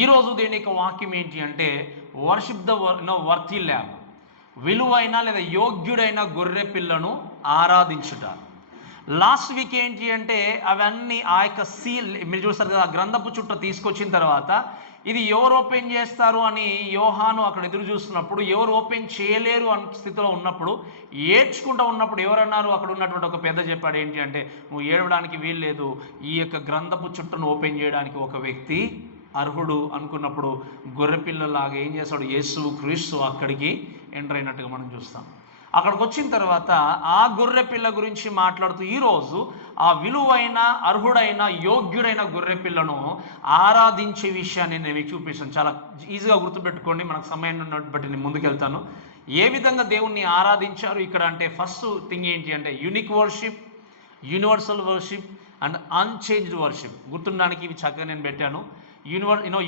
ఈరోజు దేని యొక్క వాక్యం ఏంటి అంటే వర్షిప్ ద వర్తీ ల్యామ్, విలువైన లేదా యోగ్యుడైన గొర్రె పిల్లను ఆరాధించుట. లాస్ట్ వీక్ ఏంటి అంటే అవన్నీ ఆ యొక్క సీల్ మీరు చూస్తారు కదా, ఆ గ్రంథపు చుట్ట తీసుకొచ్చిన తర్వాత ఇది ఎవరు ఓపెన్ చేస్తారు అని యోహాను అక్కడ ఎదురు చూస్తున్నప్పుడు, ఎవరు ఓపెన్ చేయలేరు అన్న స్థితిలో ఉన్నప్పుడు, ఏడ్చుకుంటూ ఉన్నప్పుడు ఎవరన్నారు, అక్కడ ఉన్నటువంటి ఒక పెద్ద చెప్పాడు ఏంటి అంటే, నువ్వు ఏడవడానికి వీల్లేదు, ఈ యొక్క గ్రంథపు చుట్టను ఓపెన్ చేయడానికి ఒక వ్యక్తి అర్హుడు అనుకున్నప్పుడు గొర్రెపిల్లలాగా ఏం చేస్తాడు, యేసు క్రీస్తు అక్కడికి ఎంటర్ అయినట్టుగా మనం చూస్తాం. అక్కడికి వచ్చిన తర్వాత ఆ గొర్రె పిల్ల గురించి మాట్లాడుతూ ఈరోజు ఆ విలువైన అర్హుడైన యోగ్యుడైన గొర్రె పిల్లను ఆరాధించే విషయాన్ని నేను మీకు చూపిస్తాను. చాలా ఈజీగా గుర్తుపెట్టుకోండి, మనకు సమయాన్ని బట్టి నేను ముందుకెళ్తాను. ఏ విధంగా దేవుణ్ణి ఆరాధించారు ఇక్కడ అంటే, ఫస్ట్ థింగ్ ఏంటి అంటే unique worship, universal worship and unchanged worship. గుర్తుండడానికి ఇవి చక్కగా నేను పెట్టాను.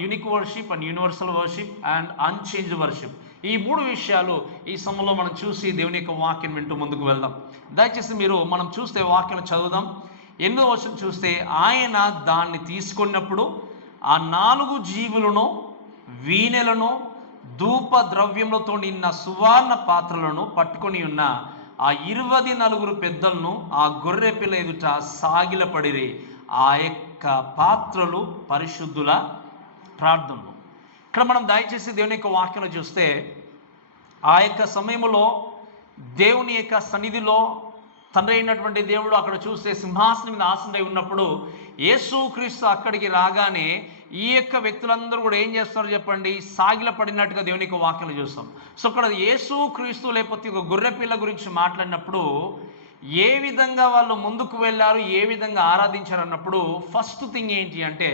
Unique worship and universal worship and unchanged worship. ఈ మూడు విషయాలు ఈ సమయంలో మనం చూసి దేవుని యొక్క వాక్యం వింటూ ముందుకు వెళ్దాం. దయచేసి మనం చూస్తే వాక్యం చదువుదాం. 8వ వచనం చూస్తే, ఆయన దాన్ని తీసుకున్నప్పుడు ఆ 4 జీవులను, వీణెలను, ధూప ద్రవ్యములతో నిన్న సువర్ణ పాత్రలను పట్టుకొని ఉన్న ఆ 24 పెద్దలను ఆ గొర్రె పిల్ల ఎదుట సాగిలపడిరి. ఆ యొక్క పాత్రలు పరిశుద్ధుల ప్రార్థనలు. ఇక్కడ మనం దయచేసి దేవుని యొక్క వాక్యంలో చూస్తే, ఆ యొక్క సమయంలో దేవుని యొక్క సన్నిధిలో తండ్రి అయినటువంటి దేవుడు అక్కడ చూస్తే సింహాసనం మీద ఆసనై ఉన్నప్పుడు యేసుక్రీస్తు అక్కడికి రాగానే ఈ యొక్క వ్యక్తులందరూ కూడా ఏం చేస్తారో చెప్పండి, సాగిల పడినట్టుగా దేవుని యొక్క వాక్యంలో చూస్తాం. సో అక్కడ యేసుక్రీస్తు లేకపోతే ఒక గొర్రె పిల్ల గురించి మాట్లాడినప్పుడు ఏ విధంగా వాళ్ళు ముందుకు వెళ్ళారు, ఏ విధంగా ఆరాధించారు అన్నప్పుడు ఫస్ట్ థింగ్ ఏంటి అంటే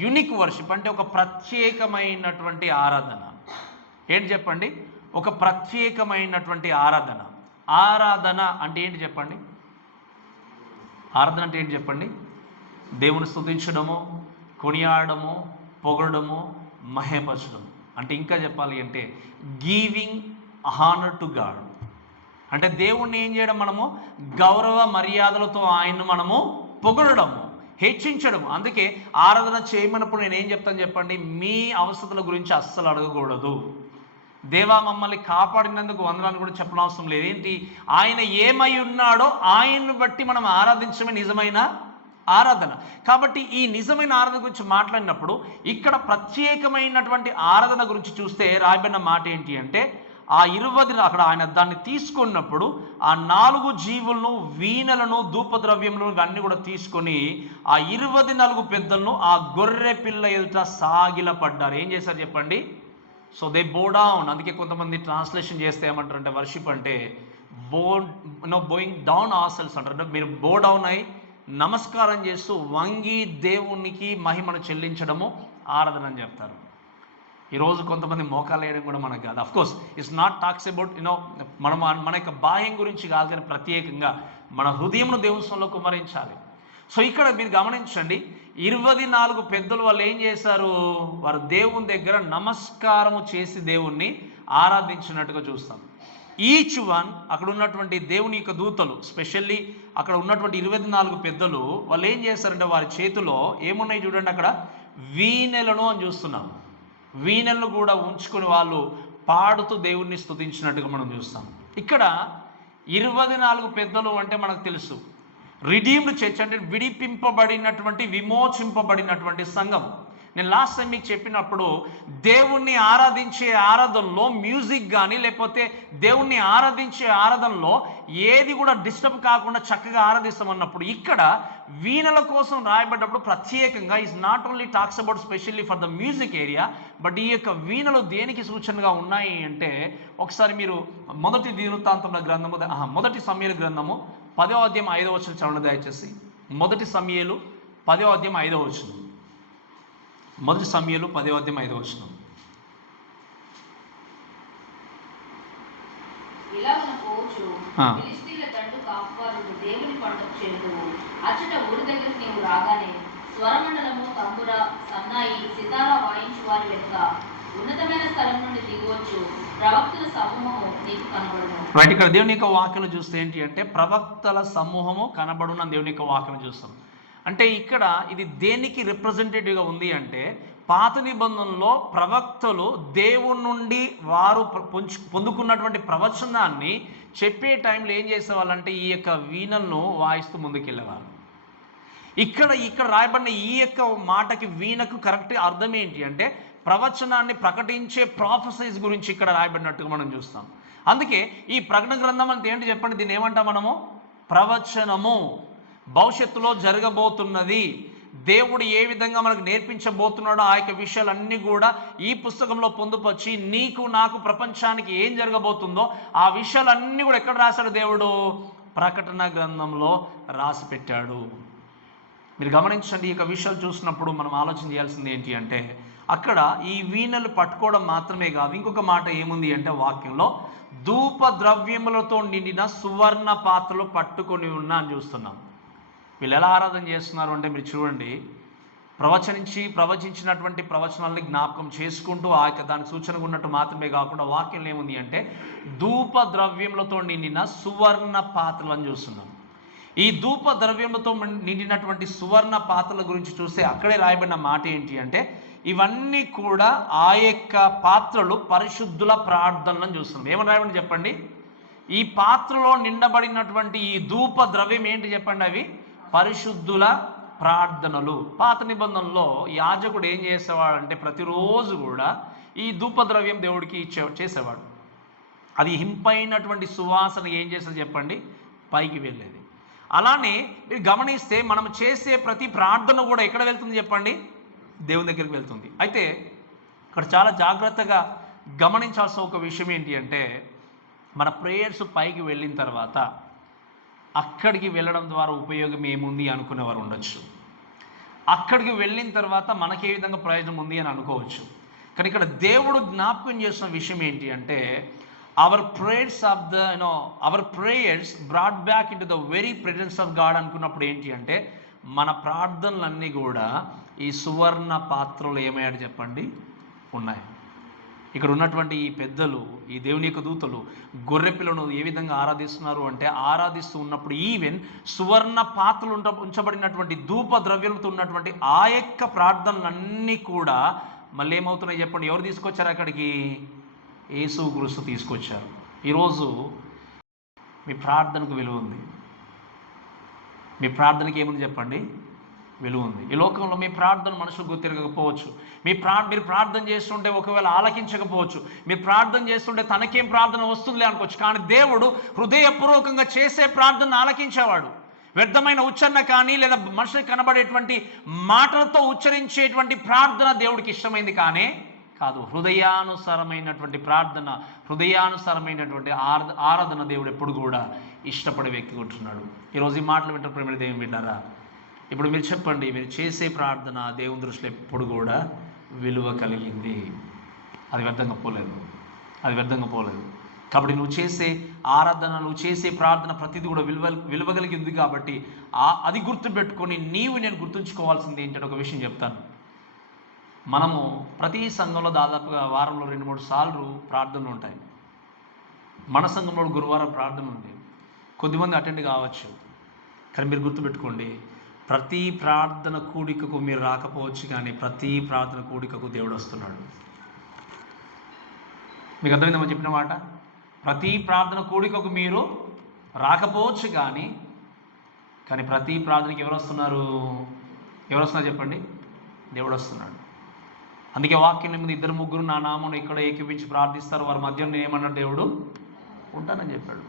యూనిక్ వర్షిప్, అంటే ఒక ప్రత్యేకమైనటువంటి ఆరాధన. ఏంటి చెప్పండి, ఒక ప్రత్యేకమైనటువంటి ఆరాధన. ఆరాధన అంటే ఏంటి చెప్పండి, ఆరాధన అంటే ఏంటి చెప్పండి, దేవుని స్తుతించడము, కొనియాడము, పొగడము, మహేపరచడము. అంటే ఇంకా చెప్పాలి అంటే గివింగ్ హానర్ టు గాడ్. అంటే దేవుణ్ణి ఏం చేయడం, మనము గౌరవ మర్యాదలతో ఆయన్ను మనము పొగడము, హెచ్చించడం. అందుకే ఆరాధన చేయమన్నప్పుడు నేను ఏం చెప్తాను చెప్పండి, మీ అవసరతల గురించి అస్సలు అడగకూడదు. దేవా మమ్మల్ని కాపాడినందుకు వందనాలు కూడా చెప్పనవసరం లేదు. ఏంటి, ఆయన ఏమై ఉన్నాడో ఆయన్ను బట్టి మనం ఆరాధించడమే నిజమైన ఆరాధన. కాబట్టి ఈ నిజమైన ఆరాధన గురించి మాట్లాడినప్పుడు ఇక్కడ ప్రత్యేకమైనటువంటి ఆరాధన గురించి చూస్తే రాయబడిన మాట ఏంటి అంటే, ఆ 20 అక్కడ ఆయన దాన్ని తీసుకున్నప్పుడు ఆ 4 జీవులను, వీణలను, ధూపద్రవ్యములను ఇవన్నీ కూడా తీసుకొని ఆ 24 పెద్దలను ఆ గొర్రె పిల్ల ఎదుట సాగిలపడ్డారు. ఏం చేశారు చెప్పండి, సో దే బో డౌన్. అందుకే కొంతమంది ట్రాన్స్లేషన్ చేస్తే ఏమంటారు అంటే వర్షిప్ అంటే బోయింగ్ డౌన్ అవర్ సెల్స్ అంటారు. మీరు బో డౌన్ అయి నమస్కారం చేస్తూ వంగి దేవునికి మహిమను చెల్లించడము ఆరాధన అని చెప్తారు. ఈరోజు కొంతమంది మోకాలు వేయడం కూడా మనకు కాదు. Of course it's not talks about మన యొక్క బాహ్యం గురించి కాదు, కానీ ప్రత్యేకంగా మన హృదయంను దేవుని సన్నిధిలో కుమ్మరించాలి. సో ఇక్కడ మీరు గమనించండి, 24 పెద్దలు వాళ్ళు ఏం చేశారు, వారు దేవుని దగ్గర నమస్కారము చేసి దేవుణ్ణి ఆరాధించినట్టుగా చూస్తాం. ఈచ్ వన్ అక్కడ ఉన్నటువంటి దేవుని యొక్క దూతలు, స్పెషల్లీ అక్కడ ఉన్నటువంటి 24 పెద్దలు వాళ్ళు ఏం చేస్తారంటే వారి చేతిలో ఏమున్నాయి చూడండి, అక్కడ వీణెలను అని చూస్తున్నాం. వీణెలను కూడా ఉంచుకొని వాళ్ళు పాడుతూ దేవుణ్ణి స్తుతించినట్టుగా మనం చూస్తాం. ఇక్కడ 24 పెద్దలు అంటే మనకు తెలుసు రిడీమ్డ్ చర్చ్, అంటే విడిపింపబడినటువంటి, విమోచింపబడినటువంటి సంఘం. నేను లాస్ట్ టైం మీకు చెప్పినప్పుడు దేవుణ్ణి ఆరాధించే ఆరాధనలో మ్యూజిక్ కానీ లేకపోతే దేవుణ్ణి ఆరాధించే ఆరాధనలో ఏది కూడా డిస్టర్బ్ కాకుండా చక్కగా ఆరాధిస్తామన్నప్పుడు ఇక్కడ వీణల కోసం రాయబడ్డప్పుడు ప్రత్యేకంగా is not only talks about specially for the music area, but ఈ యొక్క వీణలు దేనికి సూచనగా ఉన్నాయి అంటే ఒకసారి మీరు మొదటి దినవృత్తాంతముల గ్రంథము, మొదటి సమూయేలు గ్రంథము 10వ అధ్యాయం 5వ వచనం చదవండి దయచేసి. మొదటి సమూయేలు 10వ అధ్యాయం 5వ వచనం. మొదటి సమూయేలు 10వ అధ్యాయం 5వ వచనం. రైట్, ఇక్కడ దేవుని యొక్క వాక్యం చూస్తే ఏంటి అంటే ప్రవక్తల సమూహము కనబడున దేవుని యొక్క వాక్యం చూస్తాం. అంటే ఇక్కడ ఇది దేనికి రిప్రజెంటేటివ్గా ఉంది అంటే పాత నిబంధనలో ప్రవక్తలు దేవుని నుండి వారు పొందుకున్నటువంటి ప్రవచనాన్ని చెప్పే టైంలో ఏం చేసేవాళ్ళంటే ఈ యొక్క వీణలను వాయిస్తూ ముందుకెళ్ళేవారు. ఇక్కడ రాయబడిన ఈ యొక్క మాటకి వీణకు కరెక్ట్ అర్థం ఏంటి అంటే ప్రవచనాన్ని ప్రకటించే ప్రాఫెసైజ్ గురించి ఇక్కడ రాయబడినట్టుగా మనం చూస్తాం. అందుకే ఈ ప్రకటన గ్రంథం అంటే ఏంటి చెప్పండి, దీన్ని ఏమంటాం మనము? ప్రవచనము. భవిష్యత్తులో జరగబోతున్నది, దేవుడు ఏ విధంగా మనకు నేర్పించబోతున్నాడో ఆ యొక్క విషయాలన్నీ కూడా ఈ పుస్తకంలో పొందుపరిచి నీకు నాకు ప్రపంచానికి ఏం జరగబోతుందో ఆ విషయాలన్నీ కూడా ఎక్కడ రాశాడు దేవుడు? ప్రకటన గ్రంథంలో రాసి పెట్టాడు. మీరు గమనించండి, ఈ యొక్క విషయాలు చూసినప్పుడు మనం ఆలోచన చేయాల్సింది ఏంటి అంటే అక్కడ ఈ వీణలు పట్టుకోవడం మాత్రమే కాదు, ఇంకొక మాట ఏముంది అంటే వాక్యంలో ధూప ద్రవ్యములతో నిండిన సువర్ణ పాత్రలు పట్టుకొని ఉన్నా అని చూస్తున్నాం. వీళ్ళు ఎలా ఆరాధన చేస్తున్నారు అంటే మీరు చూడండి, ప్రవచించినటువంటి ప్రవచనాలని జ్ఞాపకం చేసుకుంటూ ఆ యొక్క దానికి సూచనగా ఉన్నట్టు మాత్రమే కాకుండా వాక్యంలో ఏముంది అంటే ధూప ద్రవ్యములతో నిండిన సువర్ణ పాత్రలు అని చూస్తున్నాం. ఈ ధూప ద్రవ్యములతో నిండినటువంటి సువర్ణ పాత్రల గురించి చూస్తే అక్కడే రాయబడిన మాట ఏంటి అంటే ఇవన్నీ కూడా ఆ యొక్క పాత్రలు పరిశుద్ధుల ప్రార్థనలను చూస్తున్నాం. ఏమని రాయబడి చెప్పండి? ఈ పాత్రలో నిండబడినటువంటి ఈ ధూప ద్రవ్యం ఏంటి చెప్పండి? అవి పరిశుద్ధుల ప్రార్థనలు. పాత నిబంధనలో యాజకుడు ఏం చేసేవాడంటే ప్రతిరోజు కూడా ఈ ధూపద్రవ్యం దేవుడికి చేసేవాడు. అది హింపైనటువంటి సువాసన ఏం చేసేది చెప్పండి? పైకి వెళ్ళేది. అలానే మీరు గమనిస్తే మనం చేసే ప్రతి ప్రార్థన కూడా ఎక్కడ వెళ్తుంది చెప్పండి? దేవుని దగ్గరికి వెళ్తుంది. అయితే ఇక్కడ చాలా జాగ్రత్తగా గమనించాల్సిన ఒక విషయం ఏంటి అంటే మన ప్రేయర్స్ పైకి వెళ్ళిన తర్వాత అక్కడికి వెళ్ళడం ద్వారా ఉపయోగం ఏముంది అనుకునేవారు ఉండొచ్చు. అక్కడికి వెళ్ళిన తర్వాత మనకి ఏ విధంగా ప్రయోజనం ఉంది అని అనుకోవచ్చు. కానీ ఇక్కడ దేవుడు జ్ఞాపకం చేసిన విషయం ఏంటి అంటే our prayers brought back in to the very presence of God అనుకున్నప్పుడు ఏంటి అంటే మన ప్రార్థనలన్నీ కూడా ఈ సువర్ణ పాత్రలు ఏమయ్యాడు చెప్పండి? ఉన్నాయి. ఇక్కడ ఉన్నటువంటి ఈ పెద్దలు, ఈ దేవుని యొక్క దూతలు గొర్రె పిల్లను ఏ విధంగా ఆరాధిస్తున్నారు అంటే ఆరాధిస్తూ ఉన్నప్పుడు ఈవెన్ సువర్ణ పాత్రలు ఉంచబడినటువంటి ధూప ద్రవ్యాలతో ఉన్నటువంటి ఆ యొక్క ప్రార్థనలన్నీ కూడా మళ్ళీ ఏమవుతున్నాయి చెప్పండి? ఎవరు తీసుకొచ్చారు అక్కడికి? యేసుక్రీస్తు తీసుకొచ్చారు. ఈరోజు మీ ప్రార్థనకు విలువ ఉంది. మీ ప్రార్థనకి ఏముంది చెప్పండి? విలువ ఉంది. ఈ లోకంలో మీ ప్రార్థన మనుషులకు గుర్తిరగకపోవచ్చు. మీరు ప్రార్థన చేస్తుంటే ఒకవేళ ఆలకించకపోవచ్చు. మీరు ప్రార్థన చేస్తుంటే తనకేం ప్రార్థన వస్తుందిలే అనుకోవచ్చు. కానీ దేవుడు హృదయపూర్వకంగా చేసే ప్రార్థన ఆలకించేవాడు. వ్యర్థమైన ఉచ్చారణ కానీ లేదా మనుషులకు కనబడేటువంటి మాటలతో ఉచ్చరించేటువంటి ప్రార్థన దేవుడికి ఇష్టమైంది కానీ కాదు. హృదయానుసారమైనటువంటి ప్రార్థన, హృదయానుసారమైనటువంటి ఆరాధన దేవుడు ఎప్పుడు కూడా ఇష్టపడే వ్యక్తి ఉంటున్నాడు. ఈరోజు ఈ మాటలు వింటారు ప్రేమ దేవుని విన్నారా? ఇప్పుడు మీరు చెప్పండి, మీరు చేసే ప్రార్థన దేవుని దృష్టిలో ఎప్పుడు కూడా విలువ కలిగింది. అది వ్యర్థంగా పోలేదు. కాబట్టి నువ్వు చేసే ఆరాధన, నువ్వు చేసే ప్రార్థన ప్రతిదీ కూడా విలువ కలిగింది. కాబట్టి అది గుర్తుపెట్టుకొని నేను గుర్తుంచుకోవాల్సింది ఏంటంటే ఒక విషయం చెప్తాను. మనము ప్రతి సంఘంలో దాదాపుగా వారంలో 2-3 సార్లు ప్రార్థనలు ఉంటాయి. మన సంఘంలో గురువారం ప్రార్థన ఉంది. కొద్దిమంది అటెండ్ కావచ్చు. కానీ మీరు గుర్తుపెట్టుకోండి, ప్రతి ప్రార్థన కూడికకు మీరు రాకపోవచ్చు, కానీ ప్రతి ప్రార్థన కూడికకు దేవుడు వస్తున్నాడు. మీకు అర్థమైందమ్మా చెప్పిన మాట? ప్రతి ప్రార్థన కూడికకు మీరు రాకపోవచ్చు కానీ ప్రతి ప్రార్థనకి ఎవరు వస్తున్నారు చెప్పండి? దేవుడు వస్తున్నాడు. అందుకే వాక్యం ముందు 2-3 నా నామమున ఇక్కడ ఏకీపించి ప్రార్థిస్తారు, వారి మధ్యలో ఏమన్నాడు? దేవుడు ఉంటానని చెప్పాడు.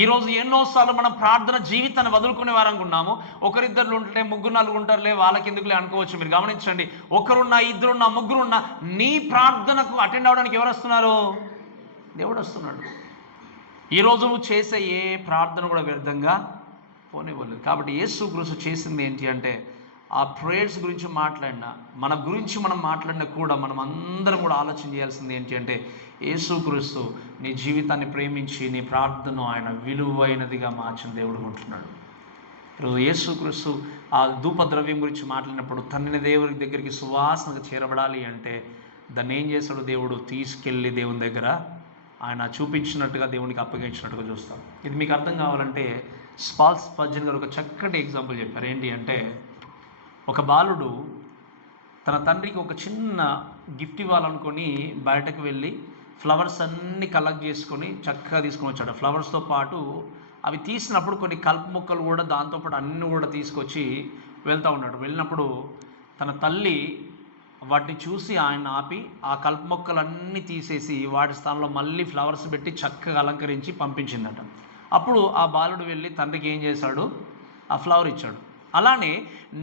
ఈరోజు ఎన్నోసార్లు మనం ప్రార్థన జీవితాన్ని వదులుకునే వారనుకున్నాము. 1-2 ఉంటే 3-4 ఉంటారులే, వాళ్ళకి ఎందుకులే అనుకోవచ్చు. మీరు గమనించండి, 1 2 3 నీ ప్రార్థనకు అటెండ్ అవ్వడానికి ఎవరు వస్తున్నారు? దేవుడు వస్తున్నాడు. ఈరోజు నువ్వు చేసే ఏ ప్రార్థన కూడా వ్యర్థంగా పోనివ్వలేదు. కాబట్టి యేసుక్రీస్తు చేసింది ఏంటి అంటే ఆ ప్రేయర్స్ గురించి మన గురించి మనం మాట్లాడినా కూడా మనం అందరం కూడా ఆలోచన చేయాల్సింది ఏంటి అంటే యేసుక్రీస్తు నీ జీవితాన్ని ప్రేమించి నీ ప్రార్థనను ఆయన విలువైనదిగా మార్చిన దేవుడు ఉంటున్నాడు. ఈరోజు యేసుక్రీస్తు ఆ ధూపద్రవ్యం గురించి మాట్లాడినప్పుడు తన్నిన దేవుడి దగ్గరికి సువాసనగా చేరబడాలి అంటే దాన్ని ఏం చేస్తాడు? దేవుడు తీసుకెళ్ళి దేవుని దగ్గర ఆయన చూపించినట్టుగా దేవునికి అప్పగించినట్టుగా చూస్తాం. ఇది మీకు అర్థం కావాలంటే స్పాల్స్ పజ్జన్ గారు ఒక చక్కటి ఎగ్జాంపుల్ చెప్పారు. ఏంటి అంటే ఒక బాలుడు తన తండ్రికి ఒక చిన్న గిఫ్ట్ ఇవ్వాలనుకొని బయటకు వెళ్ళి ఫ్లవర్స్ అన్నీ కలెక్ట్ చేసుకొని చక్కగా తీసుకొని వచ్చాడు. ఫ్లవర్స్తో పాటు అవి తీసినప్పుడు కొన్ని కలుపు మొక్కలు కూడా దాంతోపాటు అన్నీ కూడా తీసుకొచ్చి వెళ్తూ ఉన్నాడు. వెళ్ళినప్పుడు తన తల్లి వాటిని చూసి ఆయన ఆపి ఆ కలుపు మొక్కలన్నీ తీసేసి వాటి స్థానంలో మళ్ళీ ఫ్లవర్స్ పెట్టి చక్కగా అలంకరించి పంపించిందట. అప్పుడు ఆ బాలుడు వెళ్ళి తండ్రికి ఏం చేశాడు, ఆ ఫ్లవర్ ఇచ్చాడు. అలానే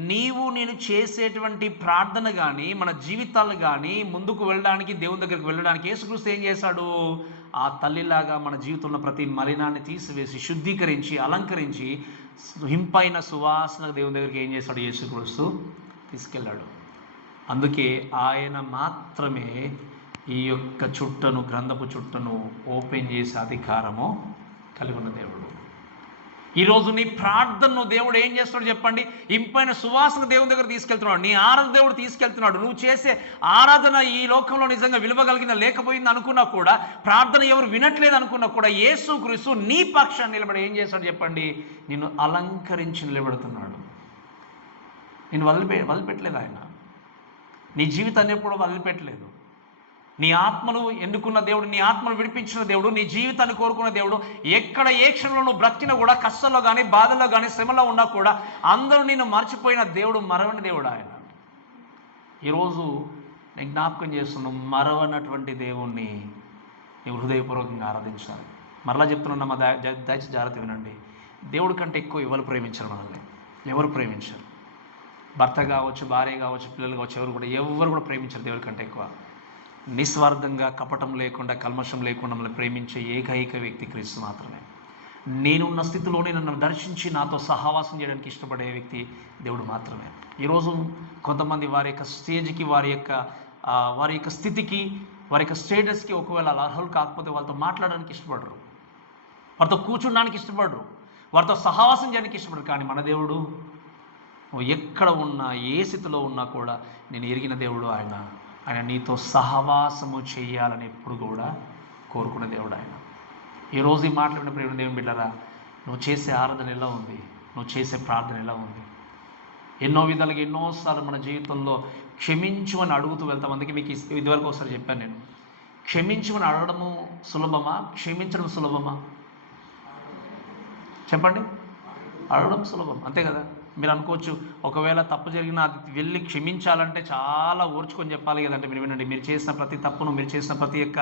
నీవు నేను చేసేటువంటి ప్రార్థన కానీ మన జీవితాలు కానీ ముందుకు వెళ్ళడానికి, దేవుని దగ్గరికి వెళ్ళడానికి యేసుక్రీస్తు ఏం చేశాడు, ఆ తల్లిలాగా మన జీవితంలో ప్రతి మలినాన్ని తీసివేసి శుద్ధీకరించి అలంకరించి హింపైన సువాసన దేవుని దగ్గరికి ఏం చేశాడు, యేసుక్రీస్తు తీసుకెళ్ళాడు. అందుకే ఆయన మాత్రమే ఈ యొక్క చుట్టను, గ్రంథపు చుట్టను ఓపెన్ చేసే అధికారము కలిగి ఉన్న దేవుడు. ఈరోజు నీ ప్రార్థనను దేవుడు ఏం చేస్తాడు చెప్పండి, ఇంపైన సువాసన దేవుని దగ్గర తీసుకెళ్తున్నాడు. నీ ఆరాధన దేవుడు తీసుకెళ్తున్నాడు. నువ్వు చేసే ఆరాధన ఈ లోకంలో నిజంగా విలువ కలిగిన లేకపోయింది అనుకున్నా కూడా, ప్రార్థన ఎవరు వినట్లేదు అనుకున్నా కూడా, యేసుక్రీస్తు నీ పక్షాన్ని నిలబడి ఏం చేస్తాడు చెప్పండి, నిన్ను అలంకరించి నిలబెడుతున్నాడు. నేను వదిలిపెట్టలేదు ఆయన. నీ జీవితాన్ని ఎప్పుడూ వదిలిపెట్టలేదు. నీ ఆత్మను ఎన్నుకున్న దేవుడు, నీ ఆత్మను విడిపించిన దేవుడు, నీ జీవితాన్ని కోరుకున్న దేవుడు. ఎక్కడ ఏ క్షణంలో నువ్వు బ్రతికినా కూడా, కష్టంలో కానీ బాధల్లో కానీ శ్రమలో ఉన్నా కూడా అందరూ నిన్ను మర్చిపోయిన దేవుడు, మరవని దేవుడు ఆయన. ఈరోజు నేను జ్ఞాపకం చేస్తున్నాను, మరవనటువంటి దేవుణ్ణి నీవు హృదయపూర్వకంగా ఆరాధించాలి. మరలా చెప్తున్నా, మా దయచేసి జాగ్రత్త వినండి. దేవుడి కంటే ఎక్కువ ఎవరు ప్రేమించరు మనల్ని, ఎవరు ప్రేమించరు. భర్త కావచ్చు, భార్య కావచ్చు, పిల్లలు కావచ్చు, ఎవరు కూడా ప్రేమించరు దేవుడి కంటే ఎక్కువ. నిస్వార్థంగా, కపటం లేకుండా, కల్మషం లేకుండా మనల్ని ప్రేమించే ఏకైక వ్యక్తి క్రీస్తు మాత్రమే. నేనున్న స్థితిలోనే నన్ను దర్శించి నాతో సహవాసం చేయడానికి ఇష్టపడే వ్యక్తి దేవుడు మాత్రమే. ఈరోజు కొంతమంది వారి యొక్క స్టేజ్కి, వారి యొక్క స్థితికి, వారి యొక్క స్టేటస్కి ఒకవేళ అర్హులు కాకపోతే వాళ్ళతో మాట్లాడడానికి ఇష్టపడరు, వారితో కూర్చుండడానికి ఇష్టపడరు, వారితో సహవాసం చేయడానికి ఇష్టపడరు. కానీ మన దేవుడు, నువ్వు ఎక్కడ ఉన్నా, ఏ స్థితిలో ఉన్నా కూడా నేను ఎరిగిన దేవుడు ఆయన. ఆయన నీతో సహవాసము చేయాలని ఎప్పుడు కూడా కోరుకునే దేవుడు ఆయన. ఈరోజు ఈ మాట్లాడిన ప్రేమ దేవుని బిడ్డరా, నువ్వు చేసే ఆరాధన ఎలా ఉంది, నువ్వు చేసే ప్రార్థన ఎలా ఉంది? ఎన్నో విధాలుగా ఎన్నోసార్లు మన జీవితంలో క్షమించమని అడుగుతూ వెళ్తాం. అందుకే మీకు ఇదివరకు ఒకసారి చెప్పాను నేను, క్షమించమని అడగడము సులభమా, క్షమించడం సులభమా? చెప్పండి. అడగడం సులభం, అంతే కదా. మీరు అనుకోవచ్చు, ఒకవేళ తప్పు జరిగినా అది వెళ్ళి క్షమించాలంటే చాలా ఓర్చుకొని చెప్పాలి కదంటే. మీరు వినండి, మీరు చేసిన ప్రతి తప్పును, మీరు చేసిన ప్రతి యొక్క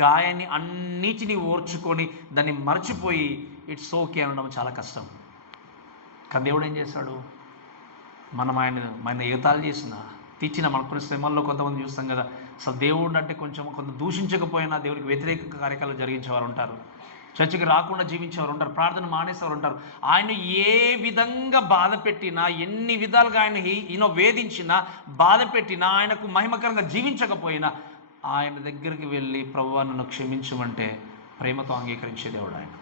గాయాన్ని అన్నిటినీ ఓర్చుకొని దాన్ని మర్చిపోయి ఇట్స్ ఓకే అనడం చాలా కష్టం. కానీ దేవుడు ఏం చేశాడు, మనం ఆయన ఎగతాళి చేసిన, తిట్టిన, మన కొన్ని శ్రమల్లో కొంతమంది చూస్తాం కదా, అసలు దేవుడు అంటే కొంత దూషించకపోయినా దేవుడికి వ్యతిరేక కార్యక్రమాలు జరిగించేవారు ఉంటారు, చర్చికి రాకుండా జీవించేవారు ఉంటారు, ప్రార్థన మానేసేవారు ఉంటారు. ఆయన ఏ విధంగా బాధ పెట్టినా, ఎన్ని విధాలుగా ఆయన వేధించినా, బాధ పెట్టినా, ఆయనకు మహిమకరంగా జీవించకపోయినా ఆయన దగ్గరికి వెళ్ళి ప్రభువా నన్ను క్షమించమంటే ప్రేమతో అంగీకరించే దేవుడు ఆయన.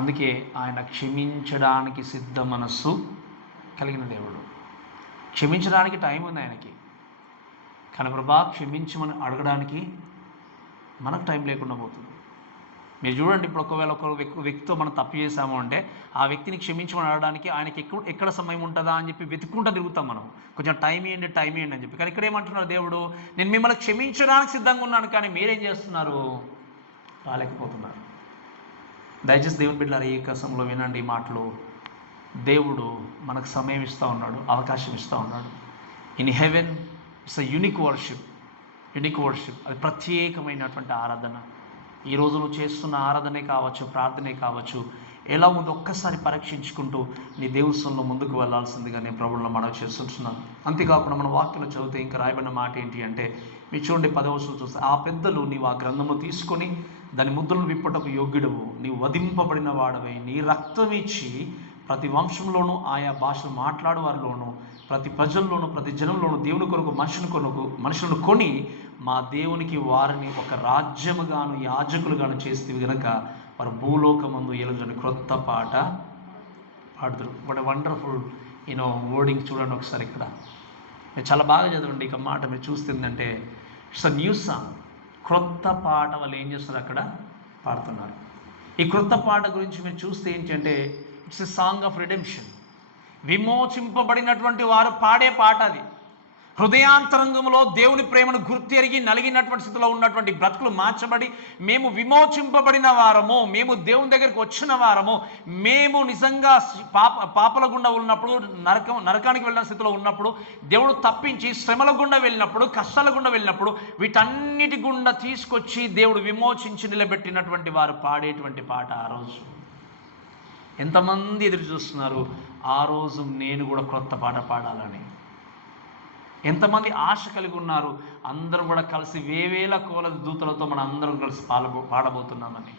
అందుకే ఆయన క్షమించడానికి సిద్ధ మనస్సు కలిగిన దేవుడు. క్షమించడానికి టైం ఉంది ఆయనకి, కానీ ప్రభా క్షమించమని అడగడానికి మనకు టైం లేకుండా పోతుంది. మీరు చూడండి, ఇప్పుడు ఒకవేళ ఒక వ్యక్తితో మనం తప్పు చేసాము అంటే ఆ వ్యక్తిని క్షమించమని అడగడానికి ఆయనకి ఎక్కడ సమయం ఉంటుందా అని చెప్పి వెతుక్కుంటూ తిరుగుతాం మనం, కొంచెం టైం ఇవ్వండి అని చెప్పి. కానీ ఇక్కడ ఏమంటున్నారు దేవుడు, నేను మిమ్మల్ని క్షమించడానికి సిద్ధంగా ఉన్నాను, కానీ మీరేం చేస్తున్నారు, రాలేకపోతున్నారు. దయచేసి దేవుని బిడ్డలారా, ఈ కసంలో వినండి ఈ మాటలు. దేవుడు మనకు సమయం ఇస్తూ ఉన్నాడు, అవకాశం ఇస్తూ ఉన్నాడు. In heaven it's a unique worship. అది ప్రత్యేకమైనటువంటి ఆరాధన. ఈరోజు నువ్వు చేస్తున్న ఆరాధనే కావచ్చు, ప్రార్థనే కావచ్చు, ఎలా ఉందో ఒక్కసారి పరీక్షించుకుంటూ నీ దేవుని ముందుకు వెళ్ళాల్సిందిగా నేను ప్రభువులో మనవి చేస్తున్నాను. అంతేకాకుండా మన వాక్యంలో చదివితే ఇంకా రాయబడిన మాట ఏంటి అంటే, మీరు చూడండి 10వ వచనం చూస్తే, ఆ పెద్దలు నీవు ఆ గ్రంథము తీసుకొని దాని ముద్రలను విప్పటకు యోగ్యుడవు, నీవు వధింపబడిన వాడవై నీ రక్తం ఇచ్చి ప్రతి వంశంలోనూ, ఆయా భాషలు మాట్లాడు వారిలోనూ, ప్రతి ప్రజల్లోనూ, ప్రతి జనంలోనూ దేవుని కొరకు మనుషులను కొని మా దేవునికి వారిని ఒక రాజ్యముగాను యాజకులుగాను చేస్తే గనక వారు భూలోకమందు ఏలుదురని క్రొత్త పాట పాడుదురు. వాట్ వండర్ఫుల్ వర్డింగ్ చూడండి ఒకసారి. ఇక్కడ మీరు చాలా బాగా చదవండి. ఇక మాట మీరు చూస్తుందంటే ఇట్స్ అ న్యూ సాంగ్. క్రొత్త పాట వాళ్ళు ఏం చేస్తున్నారు, అక్కడ పాడుతున్నారు. ఈ క్రొత్త పాట గురించి మీరు చూస్తే ఏంటంటే it's a song of redemption. విమోచింపబడినటువంటి వారు పాడే పాట అది. హృదయాంతరంగంలో దేవుని ప్రేమను గుర్తెరిగి నలిగినటువంటి స్థితిలో ఉన్నటువంటి బ్రతుకులు మార్చబడి మేము విమోచింపబడిన వారము, మేము దేవుని దగ్గరికి వచ్చిన వారము, మేము నిజంగా పాపల గుండా ఉన్నప్పుడు, నరకానికి వెళ్ళిన స్థితిలో ఉన్నప్పుడు, దేవుడు తప్పించి శ్రమల గుండా వెళ్ళినప్పుడు, కష్టాల గుండా వెళ్ళినప్పుడు, వీటన్నిటి గుండా తీసుకొచ్చి దేవుడు విమోచించి నిలబెట్టినటువంటి వారు పాడేటువంటి పాట ఆ రోజు. ఎంతమంది ఎదురు చూస్తున్నారు ఆ రోజు నేను కూడా క్రొత్త పాట పాడాలని? ఎంతమంది ఆశ కలిగి ఉన్నారు? అందరం కూడా కలిసి వేవేల కోల దూతలతో మనం అందరం కలిసి పాడబోతున్నామని.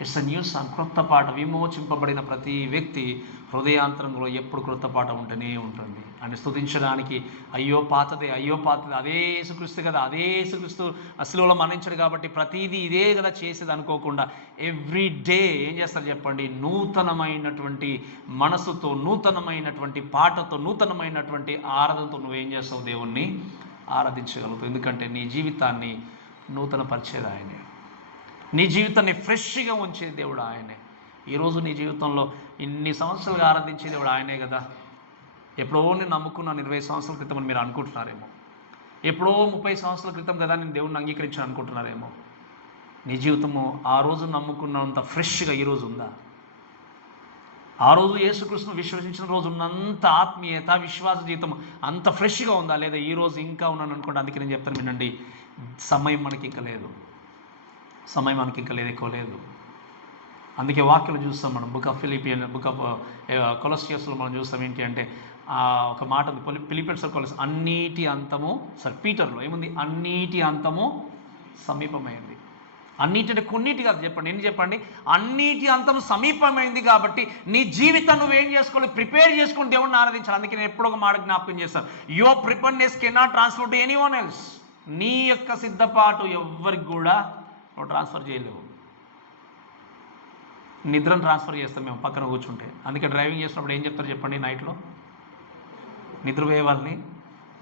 ఇట్స్ అ న్యూ సాంగ్, క్రొత్త పాట. విమోచింపబడిన ప్రతి వ్యక్తి హృదయాంతరంలో ఎప్పుడు క్రొత్త పాట ఉంటూనే ఉంటుంది అని స్తుతించడానికి. అయ్యో పాతదే, అయ్యో పాతదే, అదే యేసుక్రీస్తు కదా, అదే యేసుక్రీస్తు శిలువలో మరణించాడు కాబట్టి ప్రతిదీ ఇదే కదా చేసేది అనుకోకుండా ఎవ్రీ డే ఏం చేస్తారు చెప్పండి? నూతనమైనటువంటి మనసుతో, నూతనమైనటువంటి పాటతో, నూతనమైనటువంటి ఆరాధనతో నువ్వేం చేస్తావు? దేవుణ్ణి ఆరాధించగలుగుతావు. ఎందుకంటే నీ జీవితాన్ని నూతనపరిచేది ఆయనే, నీ జీవితాన్ని ఫ్రెష్గా ఉంచే దేవుడు ఆయనే. ఈరోజు నీ జీవితంలో ఇన్ని సంవత్సరాలుగా ఆరాధించే దేవుడు ఆయనే కదా. ఎప్పుడో నేను నమ్ముకున్నాను 20 సంవత్సరాల క్రితం అని మీరు అనుకుంటున్నారేమో. ఎప్పుడో 30 సంవత్సరాల క్రితం కదా నేను దేవుడిని అంగీకరించాను అనుకుంటున్నారేమో. నీ జీవితము ఆ రోజు నమ్ముకున్నంత ఫ్రెష్గా ఈరోజు ఉందా? ఆ రోజు యేసుక్రీస్తును విశ్వసించిన రోజు ఉన్నంత ఆత్మీయత, విశ్వాస జీవితం అంత ఫ్రెష్గా ఉందా? లేదా ఈరోజు ఇంకా ఉన్నాను అనుకోండి. అందుకే నేను చెప్తాను వినండి, సమయం మనకి ఇంకా లేదు, సమయం మనకి ఇంకా లేదు, ఎక్కువ లేదు. అందుకే వాక్యాలు చూస్తాం మనం. బుక్ ఆఫ్ కొలస్సియస్లో మనం చూస్తాం ఏంటి అంటే ఒక మాట ఉంది, ఫిలిపియన్స్ అన్నిటి అంతము, పీటర్లో ఏముంది? అన్నిటి అంతము సమీపమైంది. అన్నిటి అంటే కొన్నిటి కాదు, చెప్పండి, ఎన్ని చెప్పండి? అన్నిటి అంతము సమీపమైంది. కాబట్టి నీ జీవితం నువ్వేం చేసుకోవాలి? ప్రిపేర్ చేసుకుని దేవుడిని ఆరాధించాలి. అందుకే నేను ఎప్పుడో ఒక మాట జ్ఞాపకం చేస్తాను, your preparedness cannot transfer to anyone else. నీ యొక్క సిద్ధపాటు ఎవ్వరికి కూడా నువ్వు ట్రాన్స్ఫర్ చేయలేవు. నిద్రను ట్రాన్స్ఫర్ చేస్తాం మేము పక్కన కూర్చుంటే. అందుకే డ్రైవింగ్ చేసినప్పుడు ఏం చెప్తారు చెప్పండి? నైట్లో నిద్రపోయే వాళ్ళని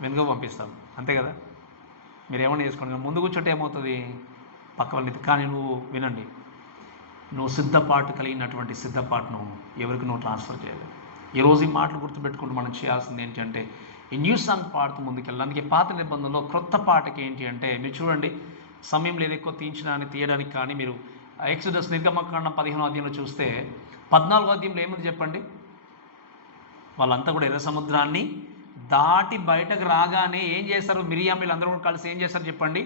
వెనుక పంపిస్తాం, అంతే కదా. మీరు ఏమన్నా చేసుకోండి, ముందు కూర్చుంటే ఏమవుతుంది? పక్క వాళ్ళని. కానీ నువ్వు వినండి, నువ్వు సిద్ధపాటు కలిగినటువంటి సిద్ధపాటును ఎవరికి నువ్వు ట్రాన్స్ఫర్ చేయలేవు. ఈరోజు ఈ మాటలు గుర్తుపెట్టుకుంటూ మనం చేయాల్సింది ఏంటి అంటే ఈ న్యూ సాంగ్ పాడుతూ ముందుకెళ్ళాలి. అందుకే పాత నిబంధనలో క్రొత్త పాటకి ఏంటి అంటే, మీరు చూడండి, సమయం లేదు ఎక్కువ తీయడానికి. కానీ మీరు ఎక్సోడస్ నిర్గమకాండం 15వ అధ్యాయంలో చూస్తే 14వ అధ్యాయంలో ఏముంది చెప్పండి? వాళ్ళంతా కూడా ఎర్ర సముద్రాన్ని దాటి బయటకు రాగానే ఏం చేస్తారు? మిరియాం వీళ్ళందరూ కూడా కలిసి ఏం చేస్తారు చెప్పండి?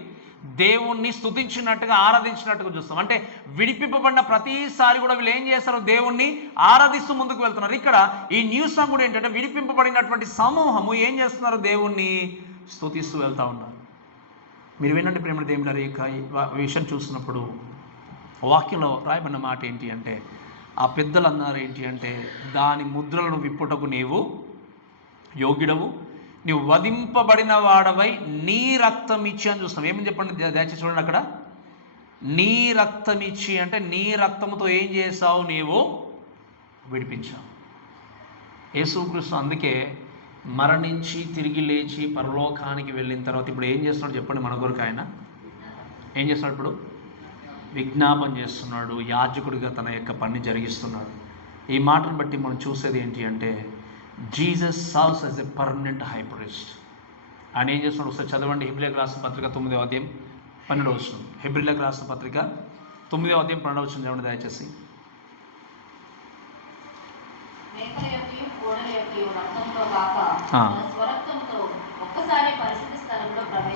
దేవుణ్ణి స్తుతించినట్టుగా, ఆరాధించినట్టుగా చూస్తాం. అంటే విడిపింపబడిన ప్రతిసారి కూడా వీళ్ళు ఏం చేస్తారు? దేవుణ్ణి ఆరాధిస్తూ ముందుకు వెళ్తున్నారు. ఇక్కడ ఈ న్యూ సాంగ్ కూడా ఏంటంటే విడిపింపబడినటువంటి సమూహము ఏం చేస్తున్నారు? దేవుణ్ణి స్తుతిస్తూ వెళ్తూ ఉన్నారు. మీరు వినండి ప్రేమ దేవుని విషయం చూసినప్పుడు వాక్యంలో రాయబడిన మాట ఏంటి అంటే, ఆ పెద్దలు అన్నారు ఏంటి అంటే, దాని ముద్రలను విప్పుటకు నీవు యోగ్యుడవు, నీవు వధింపబడిన వాడవై నీ రక్తం ఇచ్చి అని చూస్తాం. ఏమని చెప్పండి దయచేసి చూడండి అక్కడ. నీ రక్తం ఇచ్చి అంటే నీ రక్తంతో ఏం చేసావు? నీవు విడిపించావు. యేసుక్రీస్తు అందుకే మరణించి తిరిగి లేచి పరలోకానికి వెళ్ళిన తర్వాత ఇప్పుడు ఏం చేస్తున్నాడు చెప్పండి? మన కొరకు ఆయన ఏం చేస్తున్నాడు? ఇప్పుడు విజ్ఞాపన చేస్తున్నాడు, యాజకుడిగా తన యొక్క పని జరిగిస్తున్నాడు. ఈ మాటను బట్టి మనం చూసేది ఏంటి అంటే, Jesus serves as a permanent high priest. ఆయన ఏం చేస్తున్నాడు? ఒకసారి చదవండి. హెబ్రీయులకు రాసిన పత్రిక 9వ అధ్యాయం 12వ వచనం. హెబ్రీయులకు రాసిన పత్రిక 9వ అధ్యాయం 12వ వచనం చదవండి దయచేసి.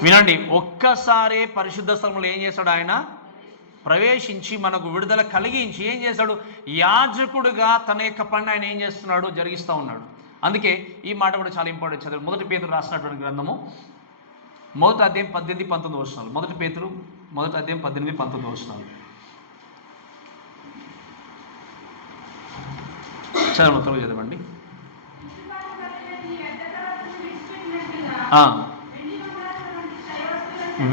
వినండి, ఒక్కసారే పరిశుద్ధ స్థలంలో ఏం చేశాడు? ఆయన ప్రవేశించి మనకు విడుదల కలిగించి ఏం చేశాడు? యాజకుడుగా తన యొక్క పని ఆయన ఏం చేస్తున్నాడు? జరిగిస్తూ ఉన్నాడు. అందుకే ఈ మాట కూడా చాలా ఇంపార్టెంట్. చదువు. 1 పేతురు రాసినటువంటి గ్రంథము 1వ అధ్యాయం 18-19 వచనాలు. 1 పేతురు 1వ అధ్యాయం 18-19 వచనాలు చదవండి, చదవండి.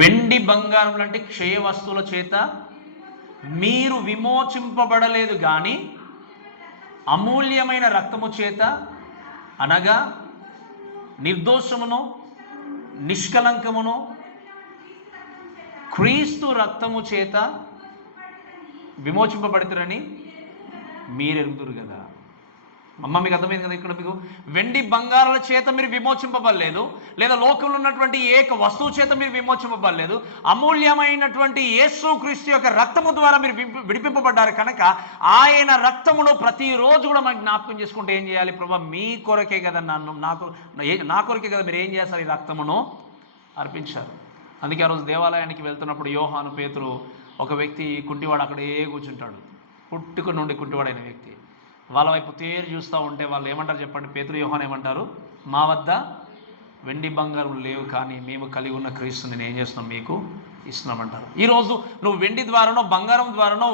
వెండి బంగారం లాంటి క్షయ వస్తువుల చేత మీరు విమోచింపబడలేదు కానీ అమూల్యమైన రక్తము చేత, అనగా నిర్దోషమును నిష్కలంకమును క్రీస్తు రక్తము చేత విమోచింపబడుతురని మీరెరుగుదురు కదా. మీకు అర్థమైంది కదా? ఇక్కడ మీకు వెండి బంగారాల చేత మీరు విమోచింపబడలేదు, లేదా లోకంలో ఉన్నటువంటి ఏక వస్తువు చేత మీరు విమోచింపబడలేదు. అమూల్యమైనటువంటి యేసుక్రీస్తు యొక్క రక్తము ద్వారా మీరు విడిపింపబడ్డారు కనుక ఆయన రక్తమును ప్రతిరోజు కూడా మనకి జ్ఞాపకం చేసుకుంటే ఏం చేయాలి? ప్రభా, మీ కొరకే కదా, నా కొరకే కదా మీరు ఏం చేస్తారు? ఈ రక్తమును అర్పించారు. అందుకే ఆ రోజు దేవాలయానికి వెళ్తున్నప్పుడు యోహాను, పేతురు, ఒక వ్యక్తి కుంటివాడు అక్కడే కూర్చుంటాడు, పుట్టుక నుండి కుంటివాడైన వ్యక్తి. వాళ్ళ వైపు తేరు చూస్తూ ఉంటే వాళ్ళు ఏమంటారు చెప్పండి? పేతురు, యోహాను ఏమంటారు? మా వద్ద వెండి బంగారం లేవు, కానీ మేము కలిగి ఉన్న క్రీస్తుని నేను ఏం చేస్తున్నాం? మీకు ఇస్తున్నామంటారు. ఈరోజు నువ్వు వెండి ద్వారానో, బంగారం ద్వారానో,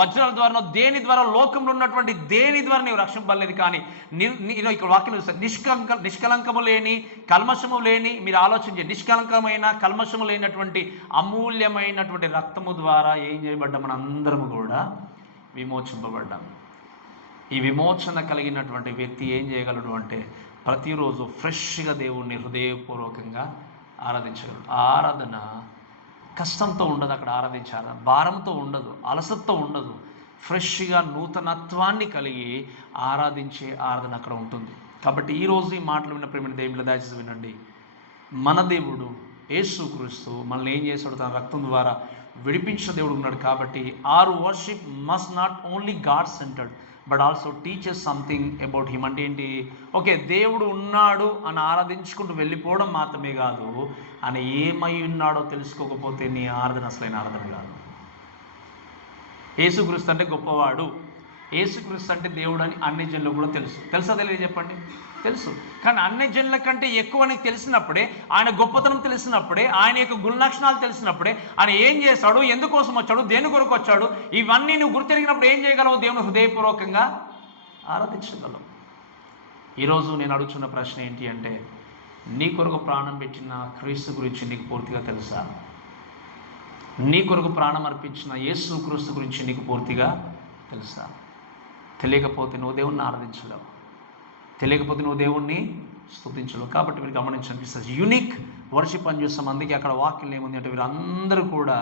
వజ్రాల ద్వారానో, దేని ద్వారా, లోకంలో ఉన్నటువంటి దేని ద్వారా నీవు రక్షింపబడలేదు. కానీ ఇక్కడ వాక్యం నిష్కలంకము లేని, కల్మషము లేని, మీరు ఆలోచించే నిష్కలంకమైన, కల్మషము లేనటువంటి అమూల్యమైనటువంటి రక్తము ద్వారా ఏం చేయబడ్డాం? మన అందరము కూడా విమోచింపబడ్డాం. ఈ విమోచన కలిగినటువంటి వ్యక్తి ఏం చేయగలడు అంటే ప్రతిరోజు ఫ్రెష్గా దేవుణ్ణి హృదయపూర్వకంగా ఆరాధించగలడు. ఆ ఆరాధన కష్టంతో ఉండదు, అక్కడ ఆరాధించాలి, భారంతో ఉండదు, అలసత్తో ఉండదు, ఫ్రెష్గా నూతనత్వాన్ని కలిగి ఆరాధించే ఆరాధన అక్కడ ఉంటుంది. కాబట్టి ఈరోజు ఈ మాటలు విన్న ప్రేమ దేవుని దయచేసి వినండి. మన దేవుడు యేసుక్రీస్తు మనల్ని ఏం చేశాడు? తన రక్తం ద్వారా విడిపించిన దేవుడు ఉన్నాడు. కాబట్టి our worship must not only God centred but also teachers something about him. అంటే ఏంటి? ఓకే, దేవుడు ఉన్నాడు అని ఆరాధించుకుంటూ వెళ్ళిపోవడం మాత్రమే కాదు, ఆయన ఏమై ఉన్నాడో తెలుసుకోకపోతే నీ ఆరాధన అసలైన ఆరాధన కాదు. యేసుక్రీస్తు అంటే గొప్పవాడు, యేసుక్రీస్తు అంటే దేవుడు అని అన్ని జనులకు కూడా తెలుసా? తెలియదు చెప్పండి? తెలుసు. కానీ అన్ని జనుల కంటే ఎక్కువ నీకు తెలిసినప్పుడే, ఆయన గొప్పతనం తెలిసినప్పుడే, ఆయన యొక్క గుణలక్షణాలు తెలిసినప్పుడే, ఆయన ఏం చేశాడు, ఎందుకోసం వచ్చాడు, దేని కొరకు వచ్చాడు, ఇవన్నీ నువ్వు గుర్తెరిగినప్పుడు ఏం చేయగలవు? దేవుని హృదయపూర్వకంగా ఆరాధించగలవు. ఈరోజు నేను అడుగుతున్న ప్రశ్న ఏంటి అంటే, నీ కొరకు ప్రాణం పెట్టిన క్రీస్తు గురించి నీకు పూర్తిగా తెలుసా? నీ కొరకు ప్రాణం అర్పించిన యేసుక్రీస్తు గురించి నీకు పూర్తిగా తెలుసా? తెలియకపోతే నువ్వు దేవుణ్ణి ఆరాధించలేవు, తెలియకపోతే నువ్వు దేవుణ్ణి స్తుతించలేవు. కాబట్టి మీరు గమనించనిపిస్తుంది యూనిక్ వర్షిప్ అని చూస్తాం. అందుకే అక్కడ వాక్యం ఏముంది అంటే వీరందరూ కూడా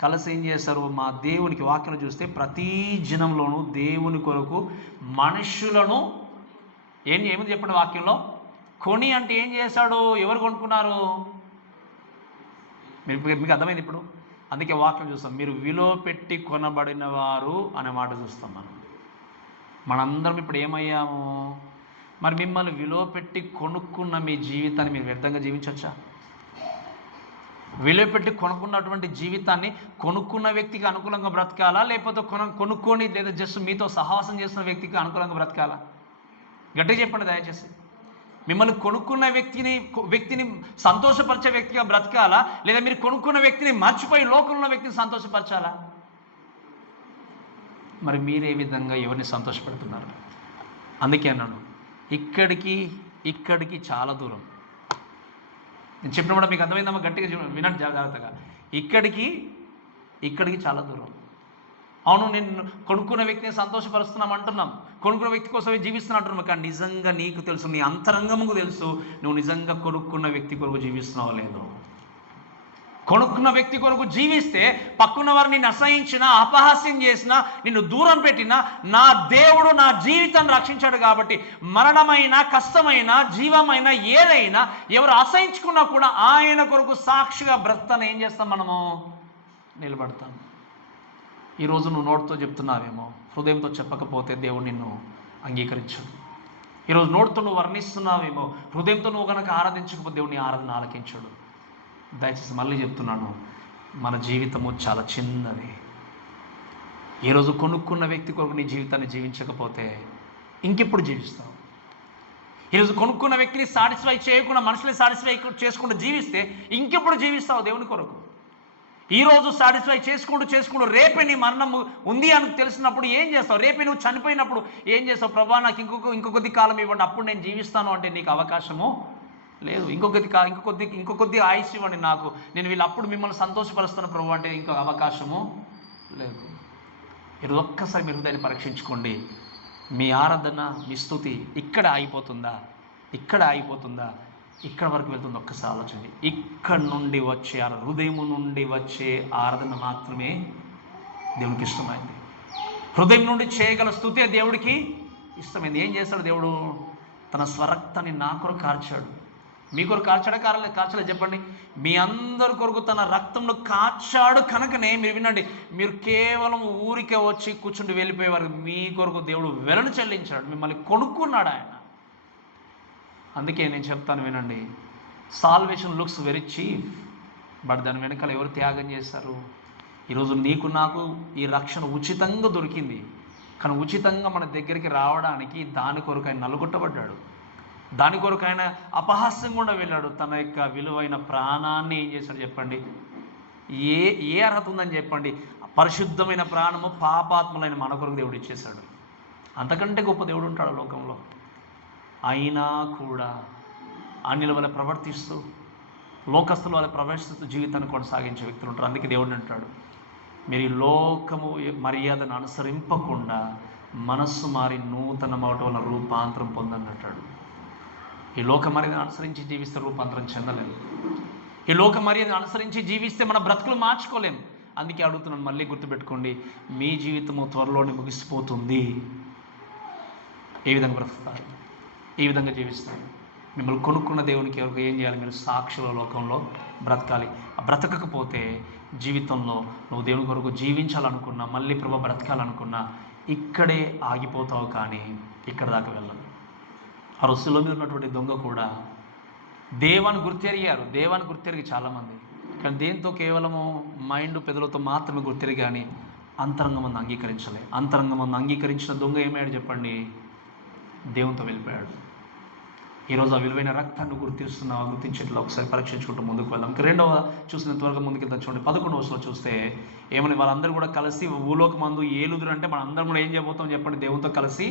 కలిసి ఏం చేశారు? మా దేవునికి వాక్యం చూస్తే ప్రతి జనంలోనూ దేవుని కొరకు మనుషులను ఏముంది చెప్పండి వాక్యంలో? కొని అంటే ఏం చేశాడు? ఎవరు కొనుక్కున్నారు? మీకు అర్థమైంది ఇప్పుడు? అందుకే వాక్యం చూస్తాం, మీరు విలువ పెట్టి కొనబడిన వారు అనే మాట చూస్తాం. మనందరం ఇప్పుడు ఏమయ్యాము? మరి మిమ్మల్ని విలువ పెట్టి కొనుక్కున్న మీ జీవితాన్ని మీరు వ్యర్థంగా జీవించవచ్చా? విలువ పెట్టి కొనుక్కున్నటువంటి జీవితాన్ని కొనుక్కున్న వ్యక్తికి అనుకూలంగా బ్రతకాలా, లేకపోతే కొనుక్కొని లేదా జస్ట్ మీతో సహవాసం చేస్తున్న వ్యక్తికి అనుకూలంగా బ్రతకాలా? గట్టిగా చెప్పండి దయచేసి. మిమ్మల్ని కొనుక్కున్న వ్యక్తిని సంతోషపరిచే వ్యక్తిగా బ్రతకాలా, లేదా మీరు కొనుక్కున్న వ్యక్తిని మర్చిపోయి లోకంలో వ్యక్తిని సంతోషపరచాలా? మరి మీరే విధంగా ఎవరిని సంతోషపెడుతున్నారు? అందుకే అన్నాను, ఇక్కడికి చాలా దూరం. నేను చెప్పినప్పుడు మీకు అర్థమైందమ్మా? గట్టిగా వినండి జాగ్రత్తగా. ఇక్కడికి చాలా దూరం. అవును, నేను కొనుక్కున్న వ్యక్తిని సంతోషపరుస్తున్నాం అంటున్నాం, కొనుక్కున్న వ్యక్తి కోసమే జీవిస్తున్నా అంటున్నాం. కానీ నిజంగా నీకు తెలుసు, నీ అంతరంగముకు తెలుసు, నువ్వు నిజంగా కొనుక్కున్న వ్యక్తి కొరకు జీవిస్తున్నావో లేదో. కొనుక్కున్న వ్యక్తి కొరకు జీవిస్తే పక్కన వారు నిన్ను అసహించినా, అపహాస్యం చేసినా, నిన్ను దూరం పెట్టినా, నా దేవుడు నా జీవితాన్ని రక్షించాడు కాబట్టి మరణమైన, కష్టమైన, జీవమైన ఏదైనా ఎవరు అసహించుకున్నా కూడా ఆయన కొరకు సాక్షిగా బ్రతకని ఏం చేస్తాం? మనము నిలబడతాం. ఈరోజు నువ్వు నోటితో చెప్తున్నావేమో, హృదయంతో చెప్పకపోతే దేవుడు నిన్ను అంగీకరించడు. ఈరోజు నోటితో నువ్వు వర్ణిస్తున్నావేమో, హృదయంతో నువ్వు కనుక ఆరాధించకపోతే దేవుడిని ఆరాధన ఆలకించడు. దయచేసి మళ్ళీ చెప్తున్నాను, మన జీవితము చాలా చిన్నది. ఈరోజు కొనుక్కున్న వ్యక్తి కొరకు నీ జీవితాన్ని జీవించకపోతే ఇంకెప్పుడు జీవిస్తావు? ఈరోజు కొనుక్కున్న వ్యక్తిని సాటిస్ఫై చేయకుండా, మనుషుల్ని సాటిస్ఫై చేసుకుంటూ జీవిస్తే ఇంకెప్పుడు జీవిస్తావు దేవుని కొరకు? ఈరోజు సాటిస్ఫై చేసుకుంటూ రేపే నీ మరణం ఉంది అని తెలిసినప్పుడు ఏం చేస్తావు? రేపే నువ్వు చనిపోయినప్పుడు ఏం చేస్తావు? ప్రభా, నాకు ఇంకొద్ది కాలం ఇవ్వండి, అప్పుడు నేను జీవిస్తాను అంటే నీకు అవకాశము లేదు. ఇంకొద్ది ఆయుష్ ఇవ్వండి నాకు, నేను అప్పుడు మిమ్మల్ని సంతోషపరుస్తాను ప్రభు అంటే ఇంకో అవకాశము లేదు. ఈరోజు ఒక్కసారి మీరు దాన్ని పరీక్షించుకోండి. మీ ఆరాధన, మీ స్తుతి ఇక్కడ ఆగిపోతుందా? ఇక్కడ వరకు వెళ్తుంది? ఒక్కసారి ఆలోచండి. ఇక్కడ నుండి వచ్చే హృదయం నుండి వచ్చే ఆరాధన మాత్రమే దేవునికి ఇష్టమైంది. హృదయం నుండి చేయగల స్తుతే దేవుడికి ఇష్టమైంది. ఏం చేస్తాడు దేవుడు? తన స్వరక్తాన్ని నా కొరకు కార్చాడు. మీ కొరకు కార్చాడా కార్చలేదు చెప్పండి? మీ అందరి కొరకు తన రక్తంలో కార్చాడు కనుకనే మీరు వినండి, మీరు కేవలం ఊరికే వచ్చి కూర్చుండి వెళ్ళిపోయేవారు. మీ కొరకు దేవుడు వెలను చెల్లించాడు, మిమ్మల్ని కొనుక్కున్నాడు ఆయన. అందుకే నేను చెప్తాను వినండి, salvation looks very cheap, but దాని వెనకాల ఎవరు త్యాగం చేశారు? ఈరోజు నీకు నాకు ఈ రక్షణ ఉచితంగా దొరికింది, కానీ ఉచితంగా మన దగ్గరికి రావడానికి దాని కొరకు ఆయన నలుగుట్టబడ్డాడు, దాని కొరకు ఆయన అపహాస్యం కూడా వెళ్ళాడు. తన యొక్క విలువైన ప్రాణాన్ని ఏం చేశాడు చెప్పండి? ఏ అర్హత ఉందని చెప్పండి? పరిశుద్ధమైన ప్రాణము పాపాత్ములైన మన కొరకు దేవుడు ఇచ్చేశాడు. అంతకంటే గొప్ప దేవుడు ఉంటాడు లోకంలో. అయినా కూడా అన్యుల వల్ల ప్రవర్తిస్తూ, లోకస్తుల వల్ల ప్రవర్తిస్తూ జీవితాన్ని కొనసాగించే వ్యక్తులు ఉంటారు. అందుకే దేవుడు అంటాడు, మీరు ఈ లోకము మర్యాదను అనుసరింపకుండా మనస్సు మారి నూతన మాట వల్ల రూపాంతరం పొందని అంటాడు. ఈ లోక మర్యాదను అనుసరించి జీవిస్తే రూపాంతరం చెందలేము. ఈ లోక మర్యాదను అనుసరించి జీవిస్తే మన బ్రతుకులు మార్చుకోలేము. అందుకే అడుగుతున్నాను, మళ్ళీ గుర్తుపెట్టుకోండి, మీ జీవితము త్వరలోనే ముగిసిపోతుంది. ఏ విధంగా బ్రతుకుతారు? ఏ విధంగా జీవిస్తారు? మిమ్మల్ని కొనుక్కున్న దేవునికి ఎవరికి ఏం చేయాలి? మీరు సాక్షుల లోకంలో బ్రతకాలి. బ్రతకకపోతే జీవితంలో నువ్వు దేవుని కొరకు జీవించాలనుకున్నా, మళ్ళీ ప్రభు బ్రతకాలనుకున్నా ఇక్కడే ఆగిపోతావు, కానీ ఇక్కడ దాకా వెళ్ళదు. ఆ రొస్సులో మీద ఉన్నటువంటి దొంగ కూడా దేవాన్ని గుర్తెరిగి చాలామంది, కానీ దేంతో? కేవలము మైండ్ పెదలతో మాత్రమే గుర్తెరిగి, కానీ అంతరంగమందు అంగీకరించలే. అంతరంగమందు అంగీకరించిన దొంగ ఏమయ్యాడు చెప్పండి? దేవునితో వెళ్ళిపోయాడు. ఈరోజు ఆ విలువైన రక్తాన్ని గుర్తించేట్లు ఒకసారి పరీక్షించుకుంటూ ముందుకు వెళ్దాం. రెండవ చూసిన త్వరగా ముందుకెళ్తాం. చూడండి 11వ వచనంలో చూస్తే ఏమని, వాళ్ళందరూ కూడా కలిసి భూలోకమందు ఏలుదురు అంటే మనందరం కూడా ఏం చేయబోతాం చెప్పండి? దేవునితో కలిసి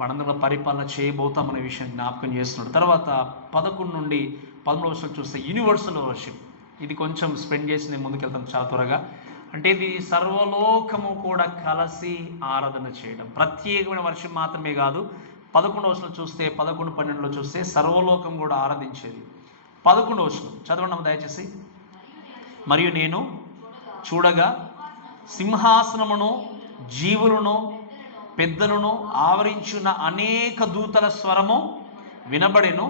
మనందరం పరిపాలన చేయబోతాం అనే విషయం జ్ఞాపకం చేస్తున్నాడు. తర్వాత 11 నుండి 13వ వచనం చూస్తే యూనివర్సల్ వర్షిప్. ఇది కొంచెం స్పెండ్ చేసి నేను ముందుకెళ్తాను చాలా త్వరగా. అంటే ఇది సర్వలోకము కూడా కలిసి ఆరాధన చేయడం, ప్రత్యేకమైన వర్షం మాత్రమే కాదు. 11వ వచనం చూస్తే 11, 12లో చూస్తే సర్వలోకం కూడా ఆరాధించేది. 11వ వచనం చదవండి దయచేసి. మరియు నేను చూడగా సింహాసనమును, జీవులను, పెద్దలను ఆవరించిన అనేక దూతల స్వరము వినబడెను.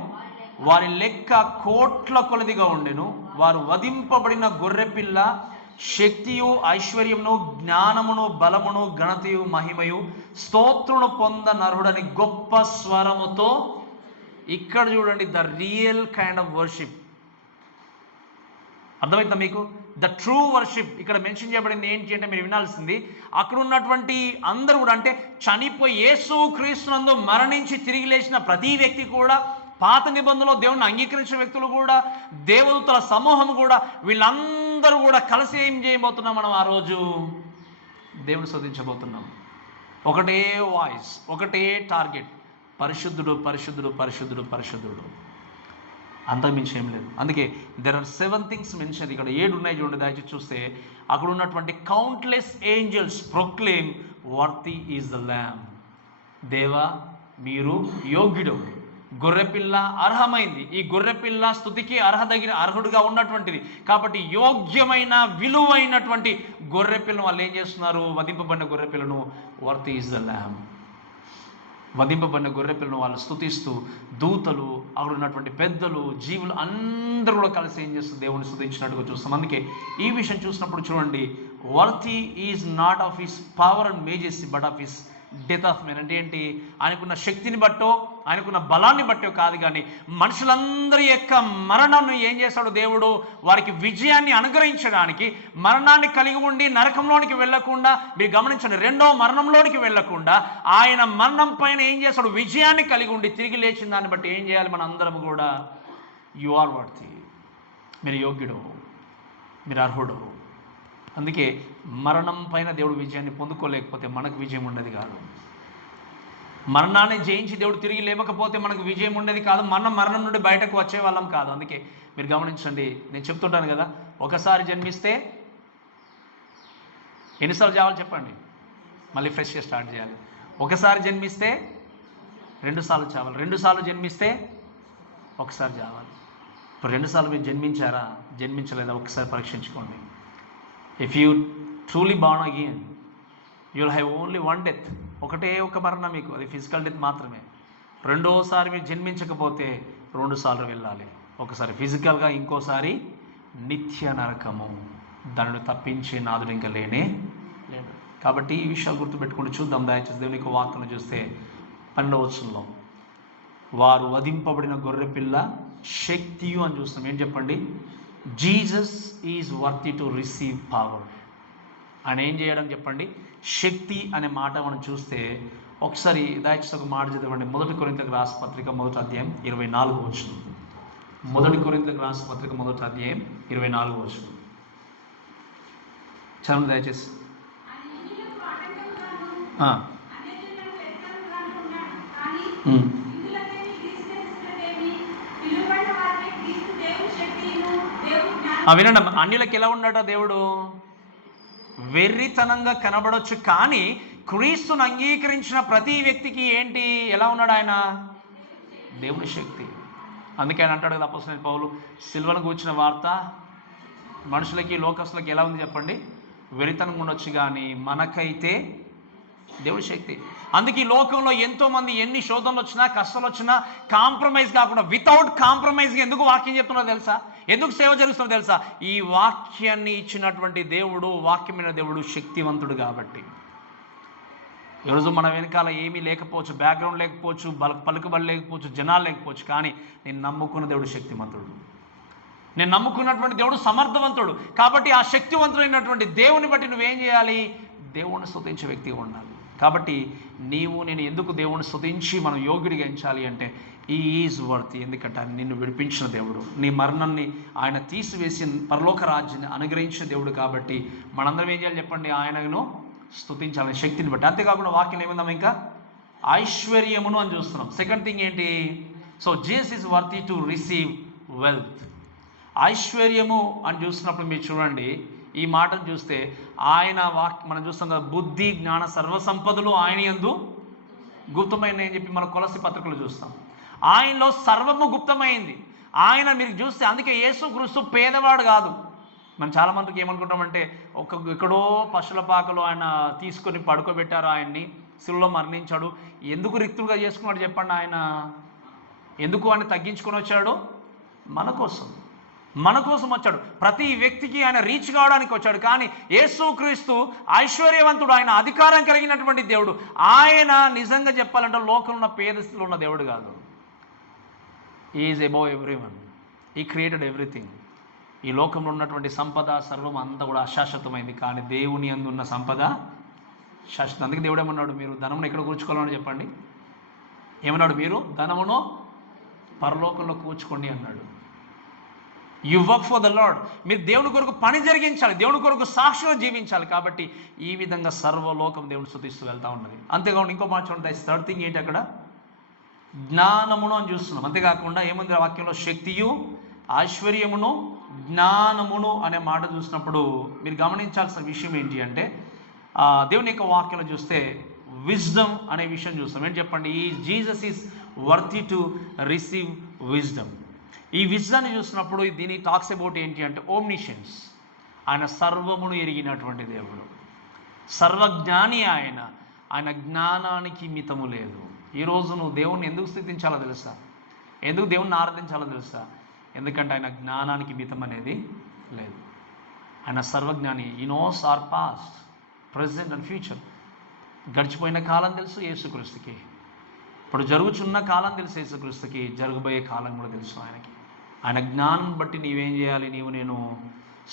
వారి లెక్క కోట్ల కొలదిగా ఉండెను. వారు వధింపబడిన గొర్రెపిల్ల శక్తియు, ఐశ్వర్యమును, జ్ఞానమును, బలమును, ఘనతయు, మహిమయు, స్తోత్రును పొంద నరుడని గొప్ప స్వరముతో. ఇక్కడ చూడండి, the real kind of worship. అర్థమవుతుందా మీకు? ద ట్రూ వర్షిప్ ఇక్కడ మెన్షన్ చేయబడింది ఏంటి అంటే, మీరు వినాల్సింది, అక్కడ ఉన్నటువంటి అందరూ కూడా, అంటే చనిపోయి యేసు క్రీస్తునందు మరణించి తిరిగి లేచిన ప్రతి వ్యక్తి కూడా, పాత నిబంధనలో దేవుని అంగీకరించిన వ్యక్తులు కూడా, దేవదూతల సమూహం కూడా, వీళ్ళందరూ కూడా కలిసి ఏం చేయబోతున్నాం మనం? ఆ రోజు దేవుని స్తుతించబోతున్నాం. ఒకటే వాయిస్, ఒకటే టార్గెట్, పరిశుద్ధుడు, పరిశుద్ధుడు, పరిశుద్ధుడు, పరిశుద్ధుడు. అంతకుమించి ఏం లేదు. అందుకే దెర్ ఆర్ 7 థింగ్స్ మెన్షన్. ఇక్కడ 7 ఉన్నాయి చూడండి దయచేసి చూస్తే. అక్కడ ఉన్నటువంటి countless angels proclaim worthy is the lamb. దేవా మీరు యోగ్యుడు, గొర్రెపిల్ల అర్హమైంది. ఈ గొర్రెపిల్ల స్తుతికి అర్హుడుగా ఉన్నటువంటిది. కాబట్టి యోగ్యమైన విలువైనటువంటి గొర్రెపిల్లను వాళ్ళు ఏం చేస్తున్నారు? వధింపబడిన గొర్రెపిల్లను, వర్తీ ఈజ్ ద ల్యాంబ్, వధింపబడిన గొర్రెపిల్లను వాళ్ళు స్తుతిస్తూ, దూతలు, అక్కడ ఉన్నటువంటి పెద్దలు, జీవులు అందరూ కూడా కలిసి ఏం చేస్తూ దేవుని స్తుతించినట్టుగా చూస్తాం. అందుకే ఈ విషయం చూసినప్పుడు చూడండి, worthy is not of his power and majesty but of his death of men. అంటే ఏంటి? ఆయనకున్న శక్తిని బట్టో, ఆయనకున్న బలాన్ని బట్టో కాదు, కానీ మనుషులందరి యొక్క మరణాన్ని ఏం చేస్తాడు దేవుడు? వారికి విజయాన్ని అనుగ్రహించడానికి, మరణాన్ని కలిగి ఉండి నరకంలోనికి వెళ్లకుండా, మీరు గమనించండి, రెండో మరణంలోనికి వెళ్లకుండా ఆయన మరణం పైన ఏం చేస్తాడు? విజయాన్ని కలిగి ఉండి తిరిగి లేచిన దాన్ని బట్టి ఏం చేయాలి? మన అందరం కూడా యు ఆర్ వర్తీ, మీరు యోగ్యుడు, మీరు అర్హుడు. అందుకే మరణం పైన దేవుడు విజయాన్ని పొందుకోలేకపోతే మనకు విజయం ఉండేది కాదు. మరణాన్ని జయించి దేవుడు తిరిగి లేవకపోతే మనకు విజయం ఉండేది కాదు. మనం మరణం నుండి బయటకు వచ్చే వాళ్ళం కాదు. అందుకే మీరు గమనించండి, నేను చెప్తుంటాను కదా, ఒకసారి జన్మిస్తే ఎన్నిసార్లు చావాలి చెప్పండి? మళ్ళీ ఫ్రెష్గా స్టార్ట్ చేయాలి. ఒకసారి జన్మిస్తే 2 సార్లు చావాలి, 2 సార్లు జన్మిస్తే 1 సారి చావాలి. ఇప్పుడు 2 సార్లు మీరు జన్మించారా, జన్మించలేదా? ఒకసారి పరీక్షించుకోండి. If you truly born again, you will have only one death. ఒకటే ఒక మరణం మీకు, అది ఫిజికల్ డెత్ మాత్రమే. రెండోసారి మీరు జన్మించకపోతే 2 సార్లు వెళ్ళాలి. ఒకసారి ఫిజికల్గా, ఇంకోసారి నిత్య నరకము. దానిని తప్పించే నాదుడు ఇంకా లేడు. కాబట్టి ఈ విషయాలు గుర్తుపెట్టుకుంటూ చూద్దాం. దయచేసి దేవుని యొక్క వాక్యను చూస్తే 12వ వచనంలో వారు వధింపబడిన గొర్రెపిల్ల శక్తియు అని చూస్తున్నాం. ఏం చెప్పండి? Jesus is worthy to receive power. ఆయన ఏం చేయడం చెప్పండి? శక్తి అనే మాట మనం చూస్తే ఒకసారి దయచేసి ఒక మాట చదవండి. 1 కొరింథీయులకు రాసిన పత్రిక 1వ అధ్యాయం 24వ వచనం. 1 కొరింథీయులకు రాసిన పత్రిక 1వ అధ్యాయం 24వ వచనం చదవండి దయచేసి. వినండి, అన్యులకు ఎలా ఉన్నాడట దేవుడు? వెర్రితనంగా కనబడొచ్చు, కానీ క్రీస్తును అంగీకరించిన ప్రతి వ్యక్తికి ఏంటి, ఎలా ఉన్నాడు ఆయన? దేవుని శక్తి. అందుకే ఆయన అంటాడు కదా అపోస్తలుడైన పౌలు, సిలువను గూర్చిన వార్త మనుషులకి, లోకస్తులకి ఎలా ఉంది చెప్పండి? వెర్రితనం ఉండొచ్చు, కానీ మనకైతే దేవుడి శక్తి. అందుకే ఈ లోకంలో ఎంతోమంది ఎన్ని శోధనలు వచ్చినా, కష్టాలు వచ్చినా కాంప్రమైజ్ కాకుండా, వితౌట్ కాంప్రమైజ్గా ఎందుకు వాక్యం చెప్తున్నా తెలుసా? ఎందుకు సేవ జరుగుతుందో తెలుసా? ఈ వాక్యాన్ని ఇచ్చినటువంటి దేవుడు, వాక్యమైన దేవుడు శక్తివంతుడు. కాబట్టి ఈరోజు మన వెనకాల ఏమీ లేకపోవచ్చు, బ్యాక్గ్రౌండ్ లేకపోవచ్చు, పలుకుబడి లేకపోవచ్చు, జనాలు లేకపోవచ్చు, కానీ నేను నమ్ముకున్న దేవుడు శక్తివంతుడు. నేను నమ్ముకున్నటువంటి దేవుడు సమర్థవంతుడు. కాబట్టి ఆ శక్తివంతుడైనటువంటి దేవుని బట్టి నువ్వేం చేయాలి? దేవుణ్ణి స్తుతించే వ్యక్తిగా ఉండాలి. కాబట్టి నేను ఎందుకు దేవుణ్ణి స్తుతించి మనం యోగ్యుడిగా ఎంచాలి అంటే, ఈ ఈజ్ వర్త్. ఎందుకంటే ఆయన నిన్ను విడిపించిన దేవుడు, నీ మరణాన్ని ఆయన తీసివేసి పరలోక రాజ్యాన్ని అనుగ్రహించిన దేవుడు. కాబట్టి మనందరం ఏం చేయాలి చెప్పండి? ఆయనను స్తుతించాలని శక్తిని బట్టి. అంతేకాకుండా వాక్యం ఏముందాం, ఇంకా ఐశ్వర్యమును అని చూస్తున్నాం. సెకండ్ థింగ్ ఏంటి? So Jesus is worthy to receive wealth. ఐశ్వర్యము అని చూసినప్పుడు మీరు చూడండి, ఈ మాటను చూస్తే ఆయన మనం చూస్తాం కదా, బుద్ధి జ్ఞాన సర్వసంపదలు ఆయన యందు గుప్తమైన అని చెప్పి మన కొలసి పత్రికలు చూస్తాం. ఆయనలో సర్వము గుప్తమైంది. ఆయన మీరు చూస్తే, అందుకే యేసుక్రీస్తు పేదవాడు కాదు. మనం చాలామందికి ఏమనుకుంటామంటే, ఎక్కడో పశుల పాకలో ఆయన తీసుకొని పడుకోబెట్టారు, ఆయన్ని శిలువలో మరణించాడు. ఎందుకు రిక్తులుగా చేసుకున్నాడు చెప్పండి? ఆయన ఎందుకు ఆయన తగ్గించుకొని వచ్చాడు? మన కోసం వచ్చాడు. ప్రతి వ్యక్తికి ఆయన రీచ్ కావడానికి వచ్చాడు. కానీ యేసుక్రీస్తు ఐశ్వర్యవంతుడు, ఆయన అధికారం కలిగినటువంటి దేవుడు. ఆయన నిజంగా చెప్పాలంటే లోకంలో ఉన్న పేద స్థితిలో ఉన్న దేవుడు కాదు. He is above everyone. He created everything. ఈ లోకంలో ఉన్నటువంటి సంపద సర్వం అంతా కూడా అశాశ్వతమైంది, కానీ దేవుని యందు ఉన్న సంపద శాశ్వతం. అందుకే దేవుడు ఏమన్నాడు? మీరు ధనమును ఎక్కడ కూర్చుకోవాలని చెప్పండి. ఏమన్నాడు? మీరు ధనమును పరలోకంలో కూర్చుకోండి అన్నాడు. You work for the lord. మీరు దేవుని కొరకు పని జరిగించాలి, దేవుని కొరకు సాక్షిగా జీవించాలి. కాబట్టి ఈ విధంగా సర్వలోకం దేవుని స్తుతిస్తూ వెళ్తూ ఉన్నది. అంతేకాకుండా ఇంకో మాట చూడండి, థర్డ్ థింగ్ ఏంటి? అక్కడ జ్ఞానమును అని చూస్తున్నాం. అంతేకాకుండా ఏముంది వాక్యంలో? శక్తియు, ఐశ్వర్యమును, జ్ఞానమును అనే మాట చూసినప్పుడు మీరు గమనించాల్సిన విషయం ఏంటి అంటే, దేవుని యొక్క వాక్యంలో చూస్తే విజ్డమ్ అనే విషయం చూస్తాం. ఏంటి చెప్పండి? ఈ Jesus is worthy to receive wisdom. ఈ విజ్డాన్ని చూసినప్పుడు దీని టాక్స్ అబౌట్ ఏంటి అంటే ఓమ్నిషియన్స్. ఆయన సర్వమును ఎరిగినటువంటి దేవుడు, సర్వజ్ఞాని ఆయన జ్ఞానానికి మితము లేదు. ఈరోజు నువ్వు దేవుణ్ణి ఎందుకు స్థుతించాలో తెలుసా? ఎందుకు దేవుణ్ణి ఆరాధించాలో తెలుసా? ఎందుకంటే ఆయన జ్ఞానానికి మితం అనేది లేదు. ఆయన సర్వజ్ఞాని. He knows our past, present and future. గడిచిపోయిన కాలం తెలుసు యేసుక్రీస్తుకి, ఇప్పుడు జరుగుతున్న కాలం తెలుసు యేసుక్రీస్తుకి, జరగబోయే కాలం కూడా తెలుసు ఆయనకి. ఆయన జ్ఞానం బట్టి నీవేం చేయాలి? నేను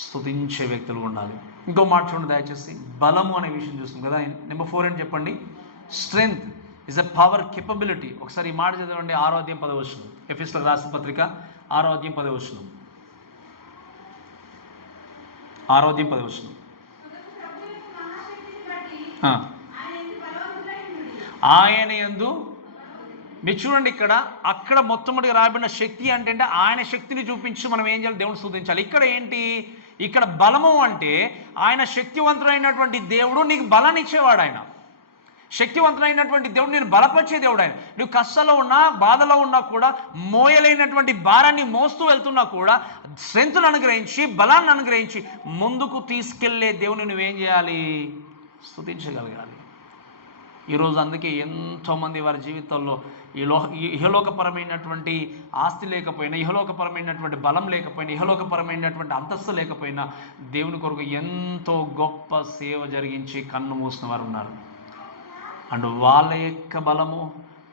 స్తుతించే వ్యక్తులు ఉండాలి. ఇంకో మాట చూడండి దయచేసి, బలము అనే విషయం చూస్తాం కదా. నెంబర్ 4 ఏంటి చెప్పండి? Strength is a power, capability. ఒకసారి ఈ మాట చదవండి. 6వ అధ్యాయం 10వ వచనం, ఎఫెసీయులకు రాసిన పత్రిక 6వ అధ్యాయం 10వ వచనం. 6వ అధ్యాయం 10వ వచనం. ఆయన యందు మీరు చూడండి, అక్కడ మొట్టమొదటిగా రాబడిన శక్తి అంటే ఆయన శక్తిని చూపించి మనం ఏం చేయాలి? దేవుని స్తుతించాలి. ఇక్కడ ఏంటి? ఇక్కడ బలము అంటే ఆయన శక్తివంతుడైనటువంటి దేవుడు నీకు బలాన్ని ఇచ్చేవాడు. ఆయన శక్తివంతుడైనటువంటి దేవుడు నేను బలపరిచే దేవుడు. ఆయన నువ్వు కష్టాల్లో ఉన్నా, బాధలో ఉన్నా కూడా, మోయలేనటువంటి భారాన్ని మోస్తూ వెళ్తున్నా కూడా స్ట్రెంగ్త్ను అనుగ్రహించి, బలాన్ని అనుగ్రహించి ముందుకు తీసుకెళ్లే దేవుని నువ్వేం చేయాలి? స్తుతించగలగాలి. ఈరోజు అందుకే ఎంతోమంది వారి జీవితాల్లో ఇహలోకపరమైనటువంటి ఆస్తి లేకపోయినా, ఇహలోకపరమైనటువంటి బలం లేకపోయినా, ఇహలోకపరమైనటువంటి అంతస్తు లేకపోయినా దేవుని కొరకు ఎంతో గొప్ప సేవ జరిగించి కన్ను మూసిన వారు ఉన్నారు. అండ్ వాళ్ళ యొక్క బలము,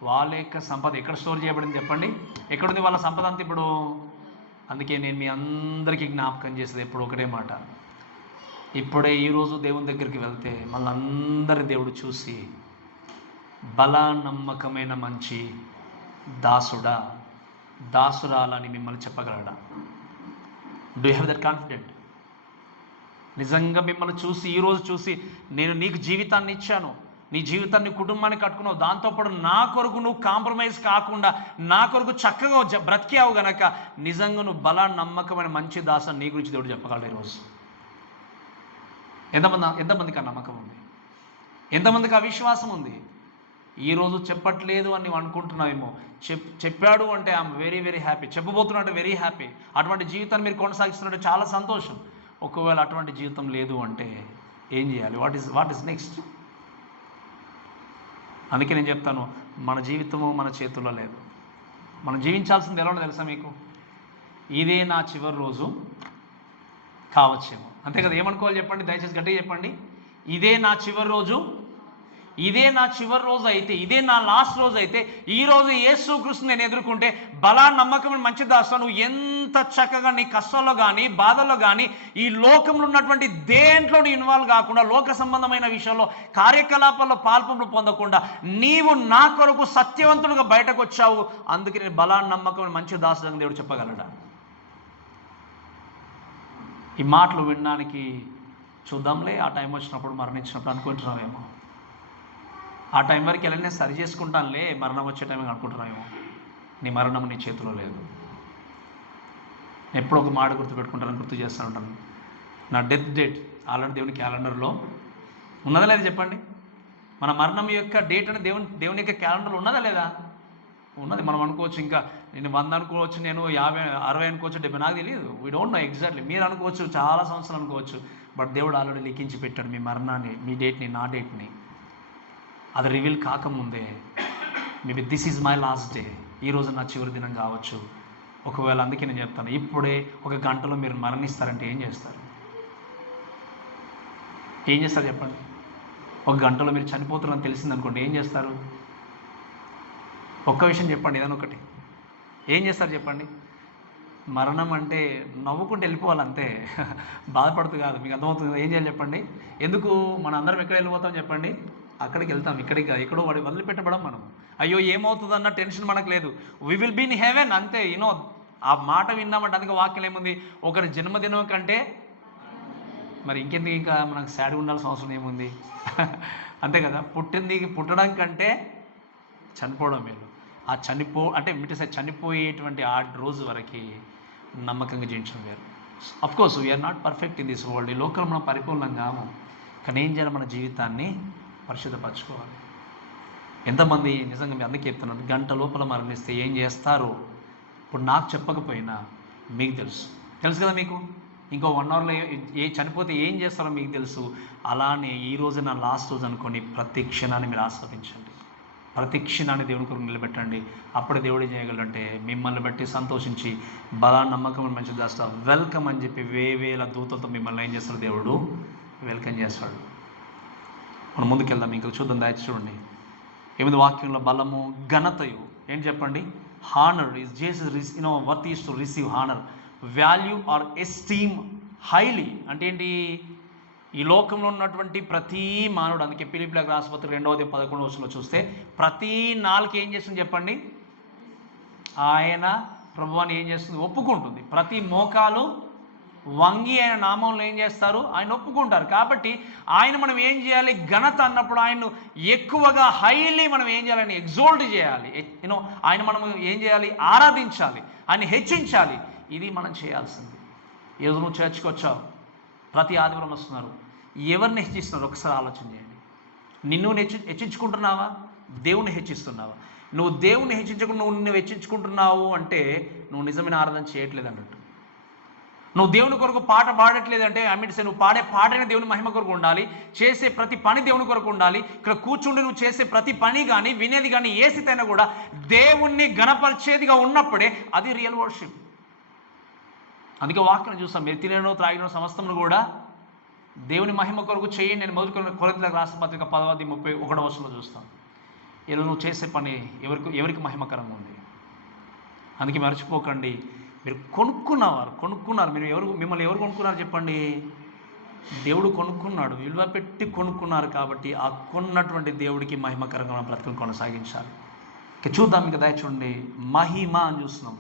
వాళ్ళ యొక్క సంపద ఎక్కడ స్టోర్ చేయబడింది చెప్పండి? ఎక్కడుంది వాళ్ళ సంపద అంతా ఇప్పుడు? అందుకే నేను మీ అందరికీ జ్ఞాపకం చేసేది ఎప్పుడు ఒకటే మాట, ఇప్పుడే ఈరోజు దేవుని దగ్గరికి వెళ్తే మళ్ళీ అందరి దేవుడు చూసి బల నమ్మకమైన మంచి దాసుడా, దాసురాలని మిమ్మల్ని చెప్పగలడా? Do you have that confident? నిజంగా మిమ్మల్ని చూసి, ఈరోజు చూసి, నేను నీకు జీవితాన్ని ఇచ్చాను, నీ జీవితాన్ని, కుటుంబాన్ని కట్టుకున్నావు, దాంతోపాటు నా కొరకు నువ్వు కాంప్రమైజ్ కాకుండా నా కొరకు చక్కగా బ్రతికావు గనక నిజంగా నువ్వు బల నమ్మకమైన మంచి దాసుని నీ గురించి దేవుడు చెప్పగలడు. ఈరోజు ఎంతమందికి ఆ నమ్మకం ఉంది? ఎంతమందికి ఆ విశ్వాసం ఉంది? ఈరోజు చెప్పట్లేదు అని అనుకుంటున్నావేమో. చెప్పాడు అంటే ఐఎమ్ వెరీ వెరీ హ్యాపీ, చెప్పబోతున్నా అంటే వెరీ హ్యాపీ. అటువంటి జీవితాన్ని మీరు కొనసాగిస్తున్నట్టు చాలా సంతోషం. ఒకవేళ అటువంటి జీవితం లేదు అంటే ఏం చేయాలి? What is next? అందుకే నేను చెప్తాను, మన జీవితము మన చేతుల్లో లేదు. మనం జీవించాల్సింది ఎలా తెలుసా మీకు? ఇదే నా చివరి రోజు కావచ్చేమో, అంతే కదా? ఏమనుకోవాలి చెప్పండి? దయచేసి గట్టిగా చెప్పండి. ఇదే నా చివరి రోజు, ఇదే నా చివరి రోజు అయితే, ఇదే నా లాస్ట్ రోజు అయితే, ఈరోజు యేసుక్రీస్తుని నేను ఎదుర్కొంటే బలా నమ్మకమైన మంచి దాసు, నువ్వు ఎంత చక్కగా నీ కష్టాల్లో కానీ, బాధల్లో కానీ, ఈ లోకంలో ఉన్నటువంటి దేంట్లో నువ్వు ఇన్వాల్వ్ కాకుండా, లోక సంబంధమైన విషయాల్లో, కార్యకలాపాల్లో పాల్పంపులు పొందకుండా నీవు నా కొరకు సత్యవంతుడుగా బయటకు వచ్చావు, అందుకే నేను బలా నమ్మకమైన మంచి దాసు అని దేవుడు చెప్పగలడా? ఈ మాటలు వినడానికి చూద్దాంలే, ఆ టైం వచ్చినప్పుడు, మరణించినప్పుడు అనుకుంటున్నావేమో. ఆ టైం వరకు వెళ్ళి నేను సరి చేసుకుంటానులే, మరణం వచ్చే టైం అనుకుంటున్నావేమో. నీ మరణం నీ చేతిలో లేదు. ఎప్పుడో ఒక మాట గుర్తుపెట్టుకుంటానని గుర్తు చేస్తూ ఉంటాను. నా డెత్ డేట్ ఆల్రెడీ దేవుని క్యాలెండర్లో ఉన్నదా లేదా చెప్పండి? మన మరణం యొక్క డేట్ అని దేవుని యొక్క క్యాలెండర్లో ఉన్నదా లేదా? ఉన్నది. మనం అనుకోవచ్చు ఇంకా నేను 100 అనుకోవచ్చు, నేను 50, 60 అనుకోవచ్చు, 70, నాకు తెలియదు. We don't know exactly. మీరు అనుకోవచ్చు, చాలా సంవత్సరాలు అనుకోవచ్చు, బట్ దేవుడు ఆల్రెడీ లిఖించి పెట్టాడు మీ మరణాన్ని, మీ డేట్ని, నా డేట్ని. అది రివీల్ కాకముందే maybe this is my last day, ఈరోజు నా చివరి దినం కావచ్చు. ఒకవేళ అందుకే నేను చెప్తాను, ఇప్పుడే 1 గంటలో మీరు మరణిస్తారంటే ఏం చేస్తారు? ఏం చేస్తారు చెప్పండి? 1 గంటలో మీరు చనిపోతున్నారని తెలిసిందనుకోండి, ఏం చేస్తారు? ఒక్క విషయం చెప్పండి, ఏదైనా ఒకటి. ఏం చేస్తారు చెప్పండి? మరణం అంటే నవ్వుకుంటూ వెళ్ళిపోవాలంతే, బాధపడుతూ కాదు. మీకు అర్థమవుతుంది? ఏం చేయాలి చెప్పండి? ఎందుకు మన అందరం ఎక్కడ వెళ్ళిపోతాం చెప్పండి? అక్కడికి వెళ్తాం. ఎక్కడో వాడి వదిలిపెట్టబడం. మనం అయ్యో ఏమవుతుందన్న టెన్షన్ మనకు లేదు. We will be in heaven, అంతే. యూనో ఆ మాట విన్నామంటే అందుకే వాక్యం ఏముంది? ఒకరి జన్మదినం కంటే మరి ఇంకెందుకు ఇంకా మనకు సాడ్ ఉండాల్సిన అవసరం ఏముంది? అంతే కదా? పుట్టడం కంటే చనిపోవడం మేలు. ఆ చనిపోయేటువంటి ఆ రోజు వరకు నమ్మకంగా జీవించడం వేరు. Of course we're not perfect in this world. ఈ లోకంలో మనం పరిపూర్ణం కాము, కానీ ఏం చేయాలి? మన జీవితాన్ని పరిశుద్ధపరచుకోవాలి. ఎంతమంది నిజంగా మీ అందుకే చెప్తున్నాను, గంట లోపల మరణిస్తే ఏం చేస్తారో ఇప్పుడు నాకు చెప్పకపోయినా మీకు తెలుసు కదా? మీకు ఇంకో 1 అవర్లో చనిపోతే ఏం చేస్తారో మీకు తెలుసు. అలానే ఈరోజు నా లాస్ట్ రోజు అనుకోండి, ప్రతి క్షణాన్ని మీరు ఆస్వాదించండి, ప్రతి క్షణాన్ని దేవుని కొరకు నిలబెట్టండి. అప్పుడే దేవుడు ఏం చేయగలంటే మిమ్మల్ని బట్టి సంతోషించి బలా నమ్మకం మంచి దాస్తా వెల్కమ్ అని చెప్పి వేవేల దూతలతో మిమ్మల్ని ఏం చేస్తాడు? దేవుడు వెల్కమ్ చేస్తాడు. మనం ముందుకెళ్దాం, ఇంకా చూద్దాం. దయచేసి చూడండి ఏమిది వాక్యంలో? బలము, ఘనతయు ఏంటి చెప్పండి? Honour is Jesus, worth is to receive honour, value or esteem highly. అంటే ఏంటి? ఈ లోకంలో ఉన్నటువంటి ప్రతి మానవుడు, అందుకే ఫిలిప్పీయులకు రాసిన పత్రిక 2:11 చూస్తే ప్రతి నాలుక ఏం చేస్తుంది చెప్పండి? ఆయన ప్రభువాన్ని ఏం చేస్తుంది? ఒప్పుకుంటుంది. ప్రతి మోకాలు వంగి ఆయన నామంలో ఏం చేస్తారు? ఆయన ఒప్పుకుంటారు. కాబట్టి ఆయన మనం ఏం చేయాలి? ఘనత అన్నప్పుడు ఆయన్ను ఎక్కువగా హైలీ మనం ఏం చేయాలని ఎగ్జాల్ట్ చేయాలి. ఆయన మనం ఏం చేయాలి? ఆరాధించాలి, ఆయన హెచ్చించాలి. ఇది మనం చేయాల్సింది. ఈరోజు నువ్వు చర్చికి వచ్చావు, ప్రతి ఆదివారం వస్తున్నారు, ఎవరిని హెచ్చిస్తున్నారు? ఒకసారి ఆలోచన చేయండి. నిన్ను హెచ్చించుకుంటున్నావా? దేవుని హెచ్చిస్తున్నావా? నువ్వు దేవుని హెచ్చించకుండా నువ్వు హెచ్చించుకుంటున్నావు అంటే నువ్వు నిజమైన ఆరాధన చేయట్లేదు అన్నట్టు. నువ్వు దేవుని కొరకు పాట పాడట్లేదంటే అమిట్సే నువ్వు పాడే పాటనే దేవుని మహిమ కొరకు ఉండాలి, చేసే ప్రతి పని దేవుని కొరకు ఉండాలి. ఇక్కడ కూర్చుండి నువ్వు చేసే ప్రతి పని కానీ వినేది కానీ ఏ స్థితి కూడా దేవుణ్ణి గణపరిచేదిగా ఉన్నప్పుడే అది రియల్ వర్షిప్. అందుకే వాక్యం చూస్తాం, మీరు తినను త్రాగిన సమస్తమును కూడా దేవుని మహిమ కొరకు చేయండి. నేను మొదటి కొరింథీయులకు రాసిన పత్రిక 10:31 చూస్తాం. ఈరోజు నువ్వు చేసే పని ఎవరికి మహిమకరంగా ఉంది? అందుకే మర్చిపోకండి, మీరు కొనుక్కున్నారు. మిమ్మల్ని ఎవరు కొనుక్కున్నారు చెప్పండి? దేవుడు కొనుక్కున్నాడు, విలువ పెట్టి కొనుక్కున్నారు. కాబట్టి ఆ కొన్నటువంటి దేవుడికి మహిమకరంగా మనం బ్రతుకుని కొనసాగించాలి. ఇక చూద్దాం, ఇంకా దయచూడండి, మహిమ అని చూస్తున్నాం.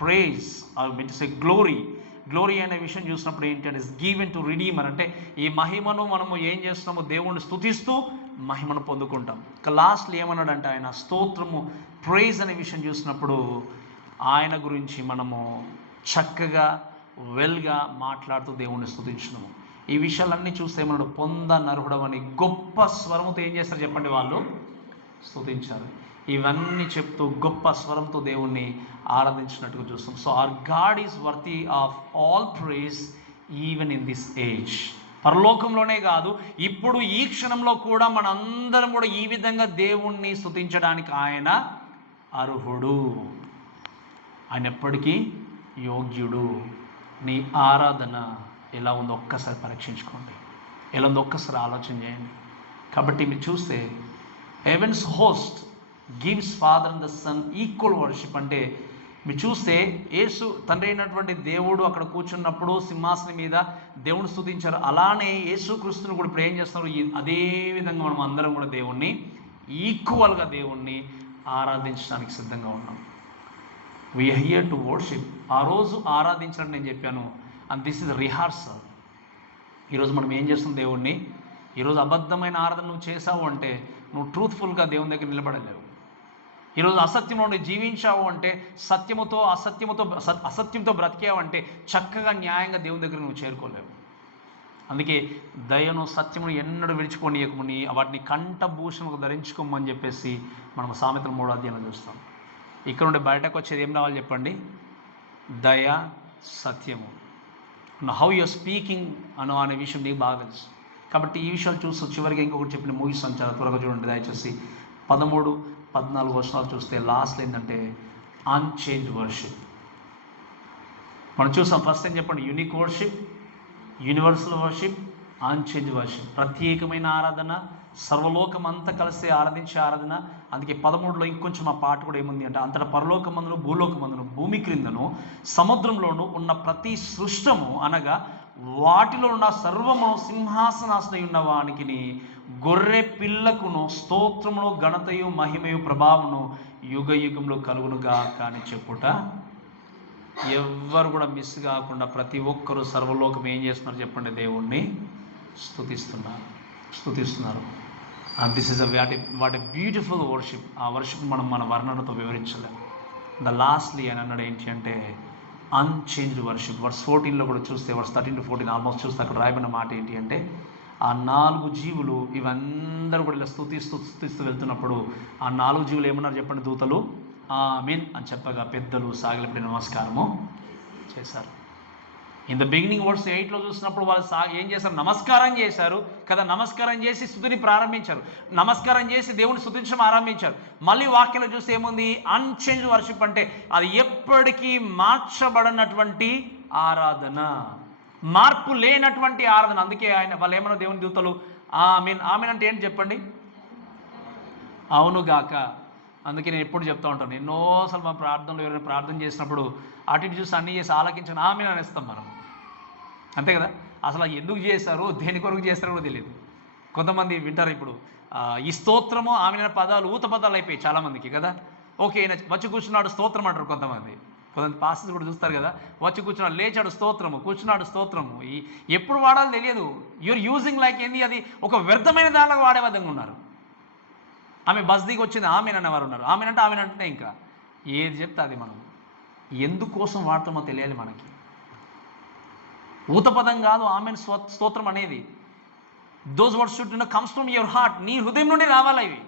ప్రైజ్ మీన్స్ ఏ గ్లోరీ అనే విషయం చూసినప్పుడు ఏంటంటే ఇస్ గివెన్ టు రిడీమర్. అంటే ఈ మహిమను మనము ఏం చేస్తున్నాము? దేవుణ్ణి స్తుతిస్తూ మహిమను పొందుకుంటాం. ఇక లాస్ట్లో ఏమన్నాడంటే ఆయన స్తోత్రము, ప్రైజ్ అనే విషయం చూసినప్పుడు ఆయన గురించి మనము చక్కగా వెల్గా మాట్లాడుతూ దేవుణ్ణి స్తుతించడము. ఈ విషయాలన్నీ చూస్తే ఏమన్నాడు? పొందనర్హుడమని గొప్ప స్వరముతో ఏం చేస్తారు చెప్పండి? వాళ్ళు స్తుతించారు. ఇవన్నీ చెప్తూ గొప్ప స్వరంతో దేవుణ్ణి ఆరాధించినట్టుగా చూస్తాం. So our God is worthy of all praise even in this age. పరలోకంలోనే కాదు, ఇప్పుడు ఈ క్షణంలో కూడా మనందరం కూడా ఈ విధంగా దేవుణ్ణి స్తుతించడానికి ఆయన అర్హుడు. ఆయన ఎప్పటికీ యోగ్యుడు. నీ ఆరాధన ఎలా ఉందో ఒక్కసారి పరీక్షించుకోండి, ఎలా ఉందో ఒక్కసారి ఆలోచన చేయండి. కాబట్టి మీరు చూస్తే heavens host gives Father and the Son equal worship. అంటే మీరు చూస్తే యేసు తండ్రి అయినటువంటి దేవుడు అక్కడ కూర్చున్నప్పుడు సింహాసనం మీద దేవుని స్తుతించారు. అలానే యేసుక్రీస్తుని కూడా ఇప్పుడు ఏం చేస్తున్నారు? అదే విధంగా మనం అందరం కూడా దేవుణ్ణి ఈక్వల్గా దేవుణ్ణి ఆరాధించడానికి సిద్ధంగా ఉన్నాం. We're here to worship. ఆ రోజు ఆరాధించాలని నేను చెప్పాను, అండ్ దిస్ ఇస్ రిహార్సల్. ఈరోజు మనం ఏం చేస్తున్నాం? దేవుణ్ణి ఈరోజు అబద్ధమైన ఆరాధన నువ్వు చేసావు అంటే నువ్వు ట్రూత్ఫుల్గా దేవుని దగ్గర నిలబడలేవు. ఈరోజు అసత్యంలో నువ్వు జీవించావు అంటే, అసత్యంతో బ్రతికావంటే చక్కగా న్యాయంగా దేవుని దగ్గర నువ్వు చేరుకోలేవు. అందుకే దయను సత్యమును ఎన్నడూ విడిచిపోనీయకముని వాటిని కంఠభూషణకు ధరించుకోమని చెప్పేసి మనం సామెతల 3వ అధ్యాయంలో చూస్తాం. ఇక్కడ నుండి బయటకు వచ్చేది ఏం రావాలి చెప్పండి? దయ, సత్యము. హౌ యూఆర్ స్పీకింగ్ అనే విషయం నీకు బాగా తెలుసు. కాబట్టి ఈ విషయాలు చూస్తూ చివరికి ఇంకొకటి చెప్పిన ముగిస్తాను, చాలా త్వరగా చూడండి దయచేసి. 13-14 వచనాలు చూస్తే లాస్ట్లో ఏంటంటే అన్చేంజ్ వర్షిప్ మనం చూసాం. ఫస్ట్ ఏం చెప్పండి? Unique worship, universal worship, unchanged worship. ప్రత్యేకమైన ఆరాధన, సర్వలోకం అంతా కలిసి ఆరాధించే ఆరాధన. అందుకే 13లో ఇంకొంచెం ఆ పాట కూడా ఏముంది అంటే, అంతటా పరలోకమందును భూలోకమందును భూమి క్రిందను సముద్రంలోనూ ఉన్న ప్రతి సృష్టము అనగా వాటిలో ఉన్న సర్వము సింహాసనాసనై ఉన్న వానికి గొర్రె పిల్లకును స్తోత్రమును ఘనతయు మహిమయు ప్రభావమును యుగ యుగంలో కలుగునుగా కానీ చెప్పుట. ఎవ్వరు కూడా మిస్ కాకుండా ప్రతి ఒక్కరూ సర్వలోకం ఏం చేస్తున్నారు చెప్పండి? దేవుణ్ణి స్తుతిస్తున్నారు. And this is what a beautiful worship. ఆ వర్షిప్ మన వర్ణనతో వివరించలేము. ద లాస్ట్లీ అని అన్నాడు ఏంటి అంటే అన్చేంజ్డ్ వర్షిప్. వర్స్ 14లో కూడా చూస్తే, వర్స్ 13-14 ఆల్మోస్ట్ చూస్తే అక్కడ రాయబడిన మాట ఏంటి అంటే, ఆ 4 జీవులు ఇవందరూ కూడా ఇలా స్తుతిస్తూ వెళ్తున్నప్పుడు ఆ 4 జీవులు ఏమన్నారు చెప్పండి? దూతలు ఆమేన్ అని చెప్పగా పెద్దలు సాగిలపడి నమస్కారము చేశారు. ఇన్ ద బిగినింగ్ వర్స్ 8లో చూసినప్పుడు వాళ్ళు ఏం చేశారు? నమస్కారం చేశారు కదా. నమస్కారం చేసి స్తుతిని ప్రారంభించారు, నమస్కారం చేసి దేవుని స్తుతించడం ఆరంభించారు. మళ్ళీ వాక్యంలో చూస్తే ఏముంది? అన్చేంజ్ వర్షిప్ అంటే అది ఎప్పటికీ మార్చబడినటువంటి ఆరాధన, మార్పు లేనటువంటి ఆరాధన. అందుకే వాళ్ళు ఏమన్నా దేవుని దూతలు ఆమేన్ అంటే ఏంటి చెప్పండి? అవునుగాక. అందుకే నేను ఎప్పుడు చెప్తూ ఉంటాను, ఎన్నోసార్లు మా ప్రార్థనలో ఎవరైనా ప్రార్థన చేసినప్పుడు అటు ఇటు చూసి అన్నీ చేసి ఆలకించని ఆమేన్ అనేస్తాం మనం, అంతే కదా. అసలు ఎందుకు చేశారు, దేని కొరకు చేస్తారో కూడా తెలియదు. కొంతమంది వింటారు ఇప్పుడు ఈ స్తోత్రము ఆమెన పదాలు ఊత పదాలు అయిపోయి చాలామందికి కదా. ఓకే, వచ్చి కూర్చున్నాడు స్తోత్రం అంటారు కొంతమంది పాస్టర్స్ కూడా చూస్తారు కదా. వచ్చి కూర్చున్నాడు, లేచాడు స్తోత్రము, కూర్చున్నాడు స్తోత్రము. ఎప్పుడు వాడాలో తెలియదు. యూర్ యూజింగ్ లైక్ ఏంది, అది ఒక వ్యర్థమైన దానిలాగా వాడే విధంగా ఉన్నారు. ఆమె బస్దీకి వచ్చింది ఆమెన్ అనేవారు ఉన్నారు. ఆమెన్ అంటే ఇంకా ఏది చెప్తే అది మనం ఎందుకోసం వాడతామో తెలియాలి మనకి. ఊతపదం కాదు ఆమెన్ స్తోత్రం అనేది. Those words should comes from your heart. నీ హృదయం నుండి రావాలి ఇవి.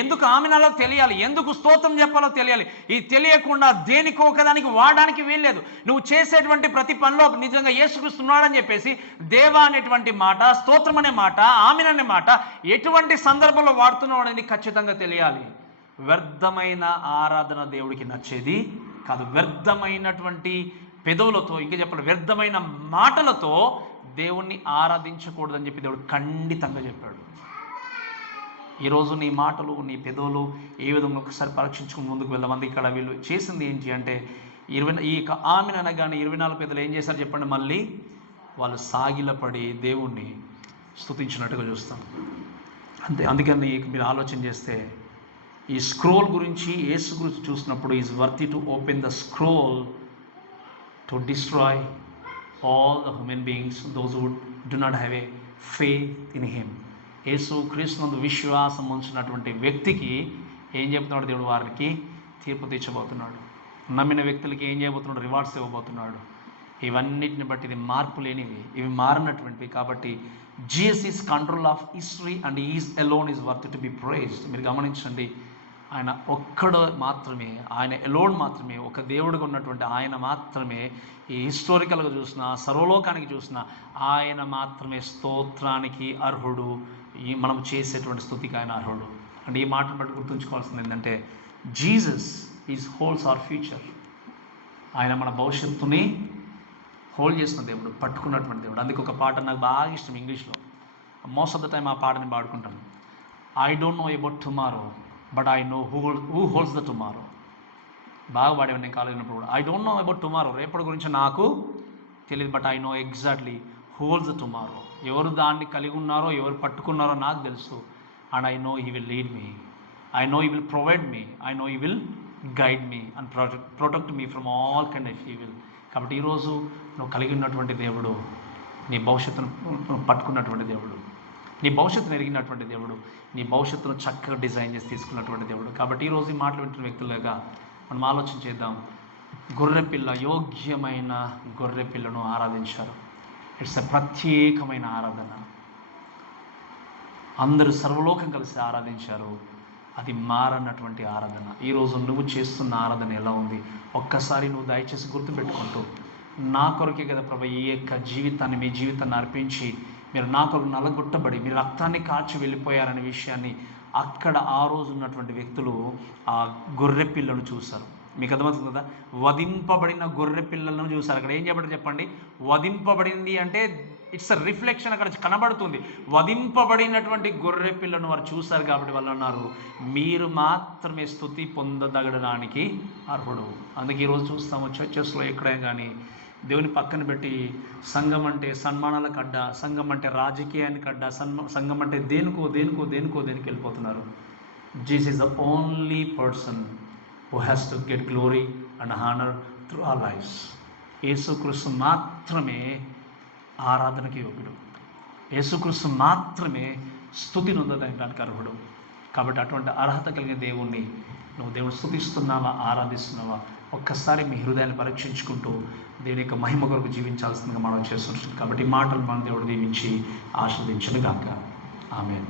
ఎందుకు ఆమెనాలో తెలియాలి, ఎందుకు స్తోత్రం చెప్పాలో తెలియాలి. ఇది తెలియకుండా దేనికో ఒకదానికి వాడడానికి వీల్లేదు. నువ్వు చేసేటువంటి ప్రతి పనిలో నిజంగా యేసుక్రీస్తున్నాడని చెప్పేసి దేవా అనేటువంటి మాట, స్తోత్రం అనే మాట, ఆమెన్ అనే మాట ఎటువంటి సందర్భంలో వాడుతున్నావు అనేది ఖచ్చితంగా తెలియాలి. వ్యర్థమైన ఆరాధన దేవుడికి నచ్చేది కాదు. వ్యర్థమైనటువంటి పెదవులతో, ఇంకా చెప్పాలి వ్యర్థమైన మాటలతో దేవుణ్ణి ఆరాధించకూడదని చెప్పి దేవుడు ఖండితంగా చెప్పాడు. ఈరోజు నీ మాటలు, నీ పెదవులు ఏ విధంగా ఒకసారి పరీక్షించుకుని ముందుకు వెళ్దాం. ఇక్కడ వీళ్ళు చేసింది ఏంటి అంటే ఈ ఆమెన్ అనగానే 24 పెదవులు ఏం చేశారు చెప్పండి? మళ్ళీ వాళ్ళు సాగిలపడి దేవుణ్ణి స్తుతించినట్టుగా చూస్తాం. అందుకని మీరు ఆలోచన చేస్తే ఈ స్క్రోల్ గురించి, యేసు గురించి చూసినప్పుడు is worthy to open the scroll to destroy all the human beings those who do not have a faith in him. Yesu క్రీస్తునందు విశ్వాసం ఉంచినటువంటి వ్యక్తికి ఏం చెబుతున్నాడు దేవుడు? వారికి తీర్పు తీర్చబోతున్నాడు. నమ్మిన వ్యక్తులకి ఏం చేయబోతున్నాడు? రివార్డ్స్ ఇవ్వబోతున్నాడు. ఇవన్నిటిని బట్టి ఇది మార్పు లేనివి, ఇవి మారినటువంటివి. కాబట్టి Jesus is control of history and is alone is worth to be praised. మీరు గమనించండి, ఆయన ఒక్కడు మాత్రమే, ఆయన ఎలోన్ మాత్రమే, ఒక దేవుడిగా ఉన్నటువంటి ఆయన మాత్రమే ఈ హిస్టారికల్గా చూసినా, సర్వలోకానికి చూసినా ఆయన మాత్రమే స్తోత్రానికి అర్హుడు. మనం చేసేటువంటి స్తుతికి ఆయన అర్హుడు. అంటే ఈ మాటను బట్టి గుర్తుంచుకోవాల్సింది ఏంటంటే Jesus is holds our future. ఆయన మన భవిష్యత్తుని హోల్డ్ చేసిన దేవుడు, పట్టుకున్నటువంటి దేవుడు. అందుకే ఒక పాట నాకు బాగా ఇష్టం, ఇంగ్లీష్లో. మోస్ట్ ఆఫ్ ద టైం ఆ పాటని పాడుకుంటాను. I don't know about tomorrow but I know who holds the tomorrow. బాగా పాడేవాడిని నేను కాలేజ్ ఉన్నప్పుడు కూడా. I don't know about tomorrow, రేపటి గురించి నాకు తెలియదు, but I know exactly who holds the tomorrow. ఎవరు దాన్ని కలిగి ఉన్నారో, ఎవరు పట్టుకున్నారో నాకు తెలుసు. And I know he will lead me, I know he will provide me, I know he will guide me and protect me from all kind of evil. కాబట్టి ఈరోజు నువ్వు కలిగి ఉన్నటువంటి దేవుడు, నీ భవిష్యత్తును పట్టుకున్నటువంటి దేవుడు, నీ భవిష్యత్తును ఎరిగినటువంటి దేవుడు, నీ భవిష్యత్తును చక్కగా డిజైన్ చేసి తీసుకున్నటువంటి దేవుడు. కాబట్టి ఈరోజు ఈ మాటలు వింటున్న వ్యక్తులుగా మనం ఆలోచన చేద్దాం. గొర్రెపిల్ల, యోగ్యమైన గొర్రెపిల్లను ఆరాధించారు. ఇట్స్ ఎ ప్రత్యేకమైన ఆరాధన. అందరూ సర్వలోకం కలిసి ఆరాధించారు. అది మారనటువంటి ఆరాధన. ఈరోజు నువ్వు చేస్తున్న ఆరాధన ఎలా ఉంది? ఒక్కసారి నువ్వు దయచేసి గుర్తుపెట్టుకుంటూ, నా కొరకే కదా ప్రభు ఈ యొక్క జీవితాన్ని, మీ జీవితాన్ని అర్పించి మీరు నా కొరకు నలగొట్టబడి మీరు రక్తాన్ని కార్చి వెళ్ళిపోయారనే విషయాన్ని అక్కడ ఆ రోజు ఉన్నటువంటి వ్యక్తులు ఆ గొర్రె పిల్లను చూశారు. మీకు అర్థమవుతుంది కదా? వధింపబడిన గొర్రె పిల్లలను చూశారు. అక్కడ ఏం చెప్పండి చెప్పండి? వధింపబడింది అంటే ఇట్స్ అ రిఫ్లెక్షన్, అక్కడ కనబడుతుంది. వధింపబడినటువంటి గొర్రె పిల్లను వారు చూశారు. కాబట్టి వాళ్ళు అన్నారు, మీరు మాత్రమే స్తుతి పొందదగడానికి అర్హుడు. అందుకే ఈరోజు చూస్తాము చర్చెస్లో ఎక్కడైనా కానీ దేవుని పక్కన పెట్టి సంఘం అంటే సన్మానాలకు అడ్డా, సంఘం అంటే రాజకీయానికి అడ్డా, సంఘం అంటే దేనికో వెళ్ళిపోతున్నారు. Jesus is the only person who has to get glory and honor through our lives. యేసుక్రీస్తు మాత్రమే ఆరాధనకి యోగ్యుడు. యేసుక్రీస్తు మాత్రమే స్తుతి నొందడానికి అర్హుడు. కాబట్టి అటువంటి అర్హత కలిగిన దేవుణ్ణి నువ్వు దేవుడు స్తుతిస్తున్నావా, ఆరాధిస్తున్నావా? ఒక్కసారి మీ హృదయాన్ని పరీక్షించుకుంటూ దేవుని యొక్క మహిమ కొరకు జీవించాల్సిందిగా మనం చేస్తుంటాం. కాబట్టి ఈ మాటలు మన దేవుడు దీవించి ఆశీర్వదించును గాక. ఆమేన్.